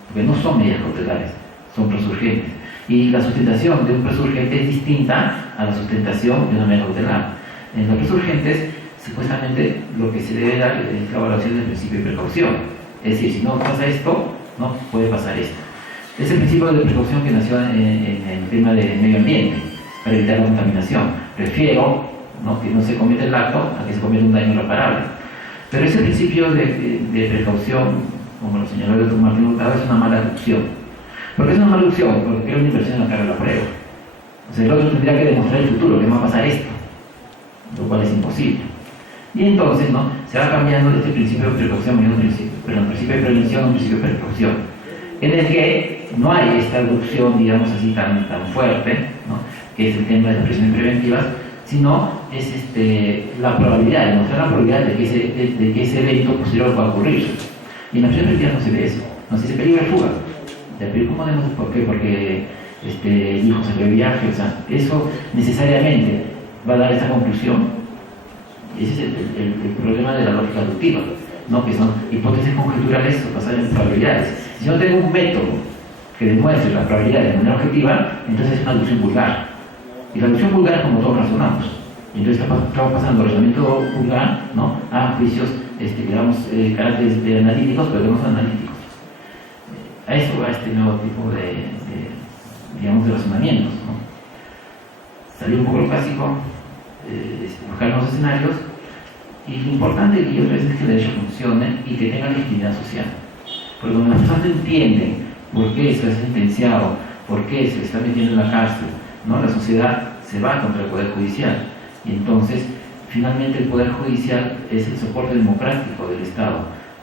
Porque no son medidas cautelares, son procesos urgentes. Y la sustentación de un proceso urgente es distinta a la sustentación de una medida cautelar. En los procesos urgentes, supuestamente, lo que se debe dar es la evaluación del principio de precaución. Es decir, si no pasa esto, no puede pasar esto. Es el principio de precaución que nació en el tema del medio ambiente, para evitar la contaminación. Prefiero, ¿no?, que no se cometa el acto a que se cometa un daño irreparable. Pero ese principio de precaución, como lo señaló el doctor Martín Hurtado, es una mala deducción. ¿Por qué es una mala deducción? Porque era una inversión en la carga de la prueba. O sea, el otro tendría que demostrar el futuro, que va a pasar esto, lo cual es imposible. Y entonces, ¿no?, se va cambiando de este principio de precaución a un principio de prevención a un principio de precaución, en el que no hay esta deducción, digamos así, tan fuerte, ¿no?, que es el tema de las presiones preventivas, sino es la probabilidad, demostrar la probabilidad de que ese evento posterior va a ocurrir. Y en la presión preventiva no se ve eso, no se dice peligro de fuga. ¿Cómo podemos? ¿Por qué? Porque el hijo se fue de viaje, o sea, eso necesariamente va a dar esa conclusión. Ese es el problema de la lógica deductiva, ¿no? Que son hipótesis conjeturales basadas en probabilidades. Si no tengo un método que demuestre las probabilidades de manera objetiva, entonces es una deducción vulgar. Y la deducción vulgar es como todos razonamos. Entonces estamos pasando del razonamiento vulgar, ¿no?, a juicios que damos caracteres analíticos, pero que no son analíticos. A eso va este nuevo tipo de razonamientos, ¿no? Salir un poco lo clásico, buscar nuevos escenarios, y lo importante y otra vez es que el derecho funcione y que tenga legitimidad social. Porque cuando las personas entienden por qué se ha sentenciado, por qué se está metiendo en la cárcel, ¿no?, la sociedad se va contra el Poder Judicial. Y entonces, finalmente, el Poder Judicial es el soporte democrático del Estado.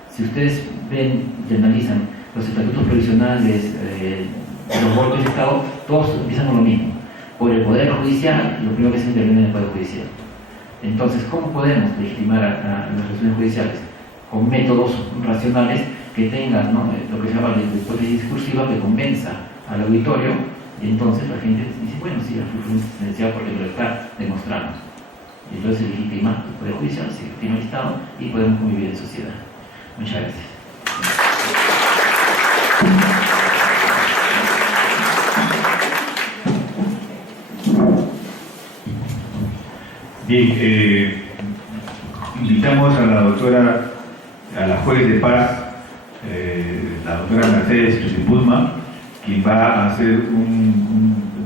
Si ustedes ven y analizan los estatutos provisionales, los golpes de Estado, todos empiezan con lo mismo. Por el Poder Judicial, lo primero que se interviene en el Poder Judicial. Entonces, ¿cómo podemos legitimar a las resoluciones judiciales? Con métodos racionales que tengan, ¿no?, lo que se llama la hipótesis discursiva, que convenza al auditorio, y entonces la gente dice, bueno, sí, la fue sentenciada porque lo está demostrando. Y entonces se legitima el Poder Judicial, se legitima el Estado y podemos convivir en sociedad. Muchas gracias. Bien, invitamos a la doctora, a la juez de paz, la doctora Mercedes Tucipulma, quien va a hacer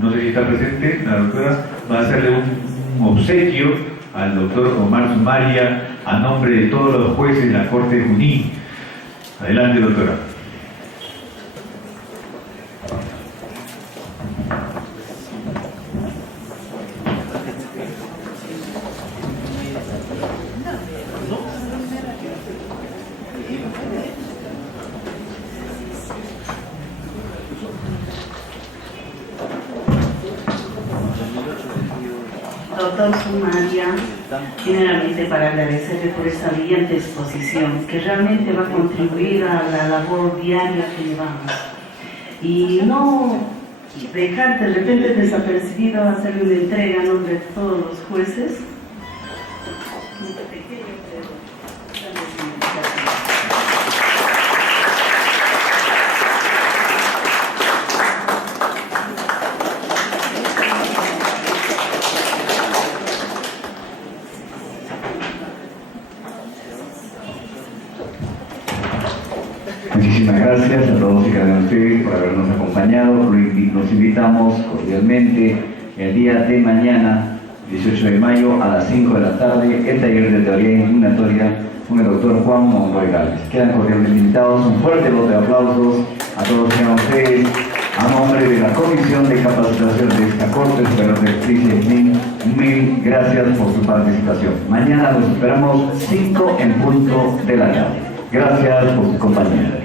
no sé si está presente, la doctora va a hacerle un obsequio al doctor Omar Sumaria a nombre de todos los jueces de la Corte de Junín. Adelante, doctora. Doctor Sumaria, primeramente para agradecerle por esta brillante exposición que realmente va a contribuir a la labor diaria que llevamos. Y no dejar de repente desapercibido hacerle una entrega a nombre de todos los jueces. Muchísimas gracias a todos y cada uno de ustedes por habernos acompañado. Los invitamos cordialmente el día de mañana, 18 de mayo, a las 5 de la tarde, el taller de teoría inmunatoria con el doctor Juan Monroy Gálvez. Quedan cordialmente invitados. Un fuerte voto de aplausos a todos y a ustedes. A nombre de la Comisión de Capacitación de esta Corte Superior de Justicia, mil gracias por su participación. Mañana los esperamos 5 en punto de la tarde. Gracias por su compañía.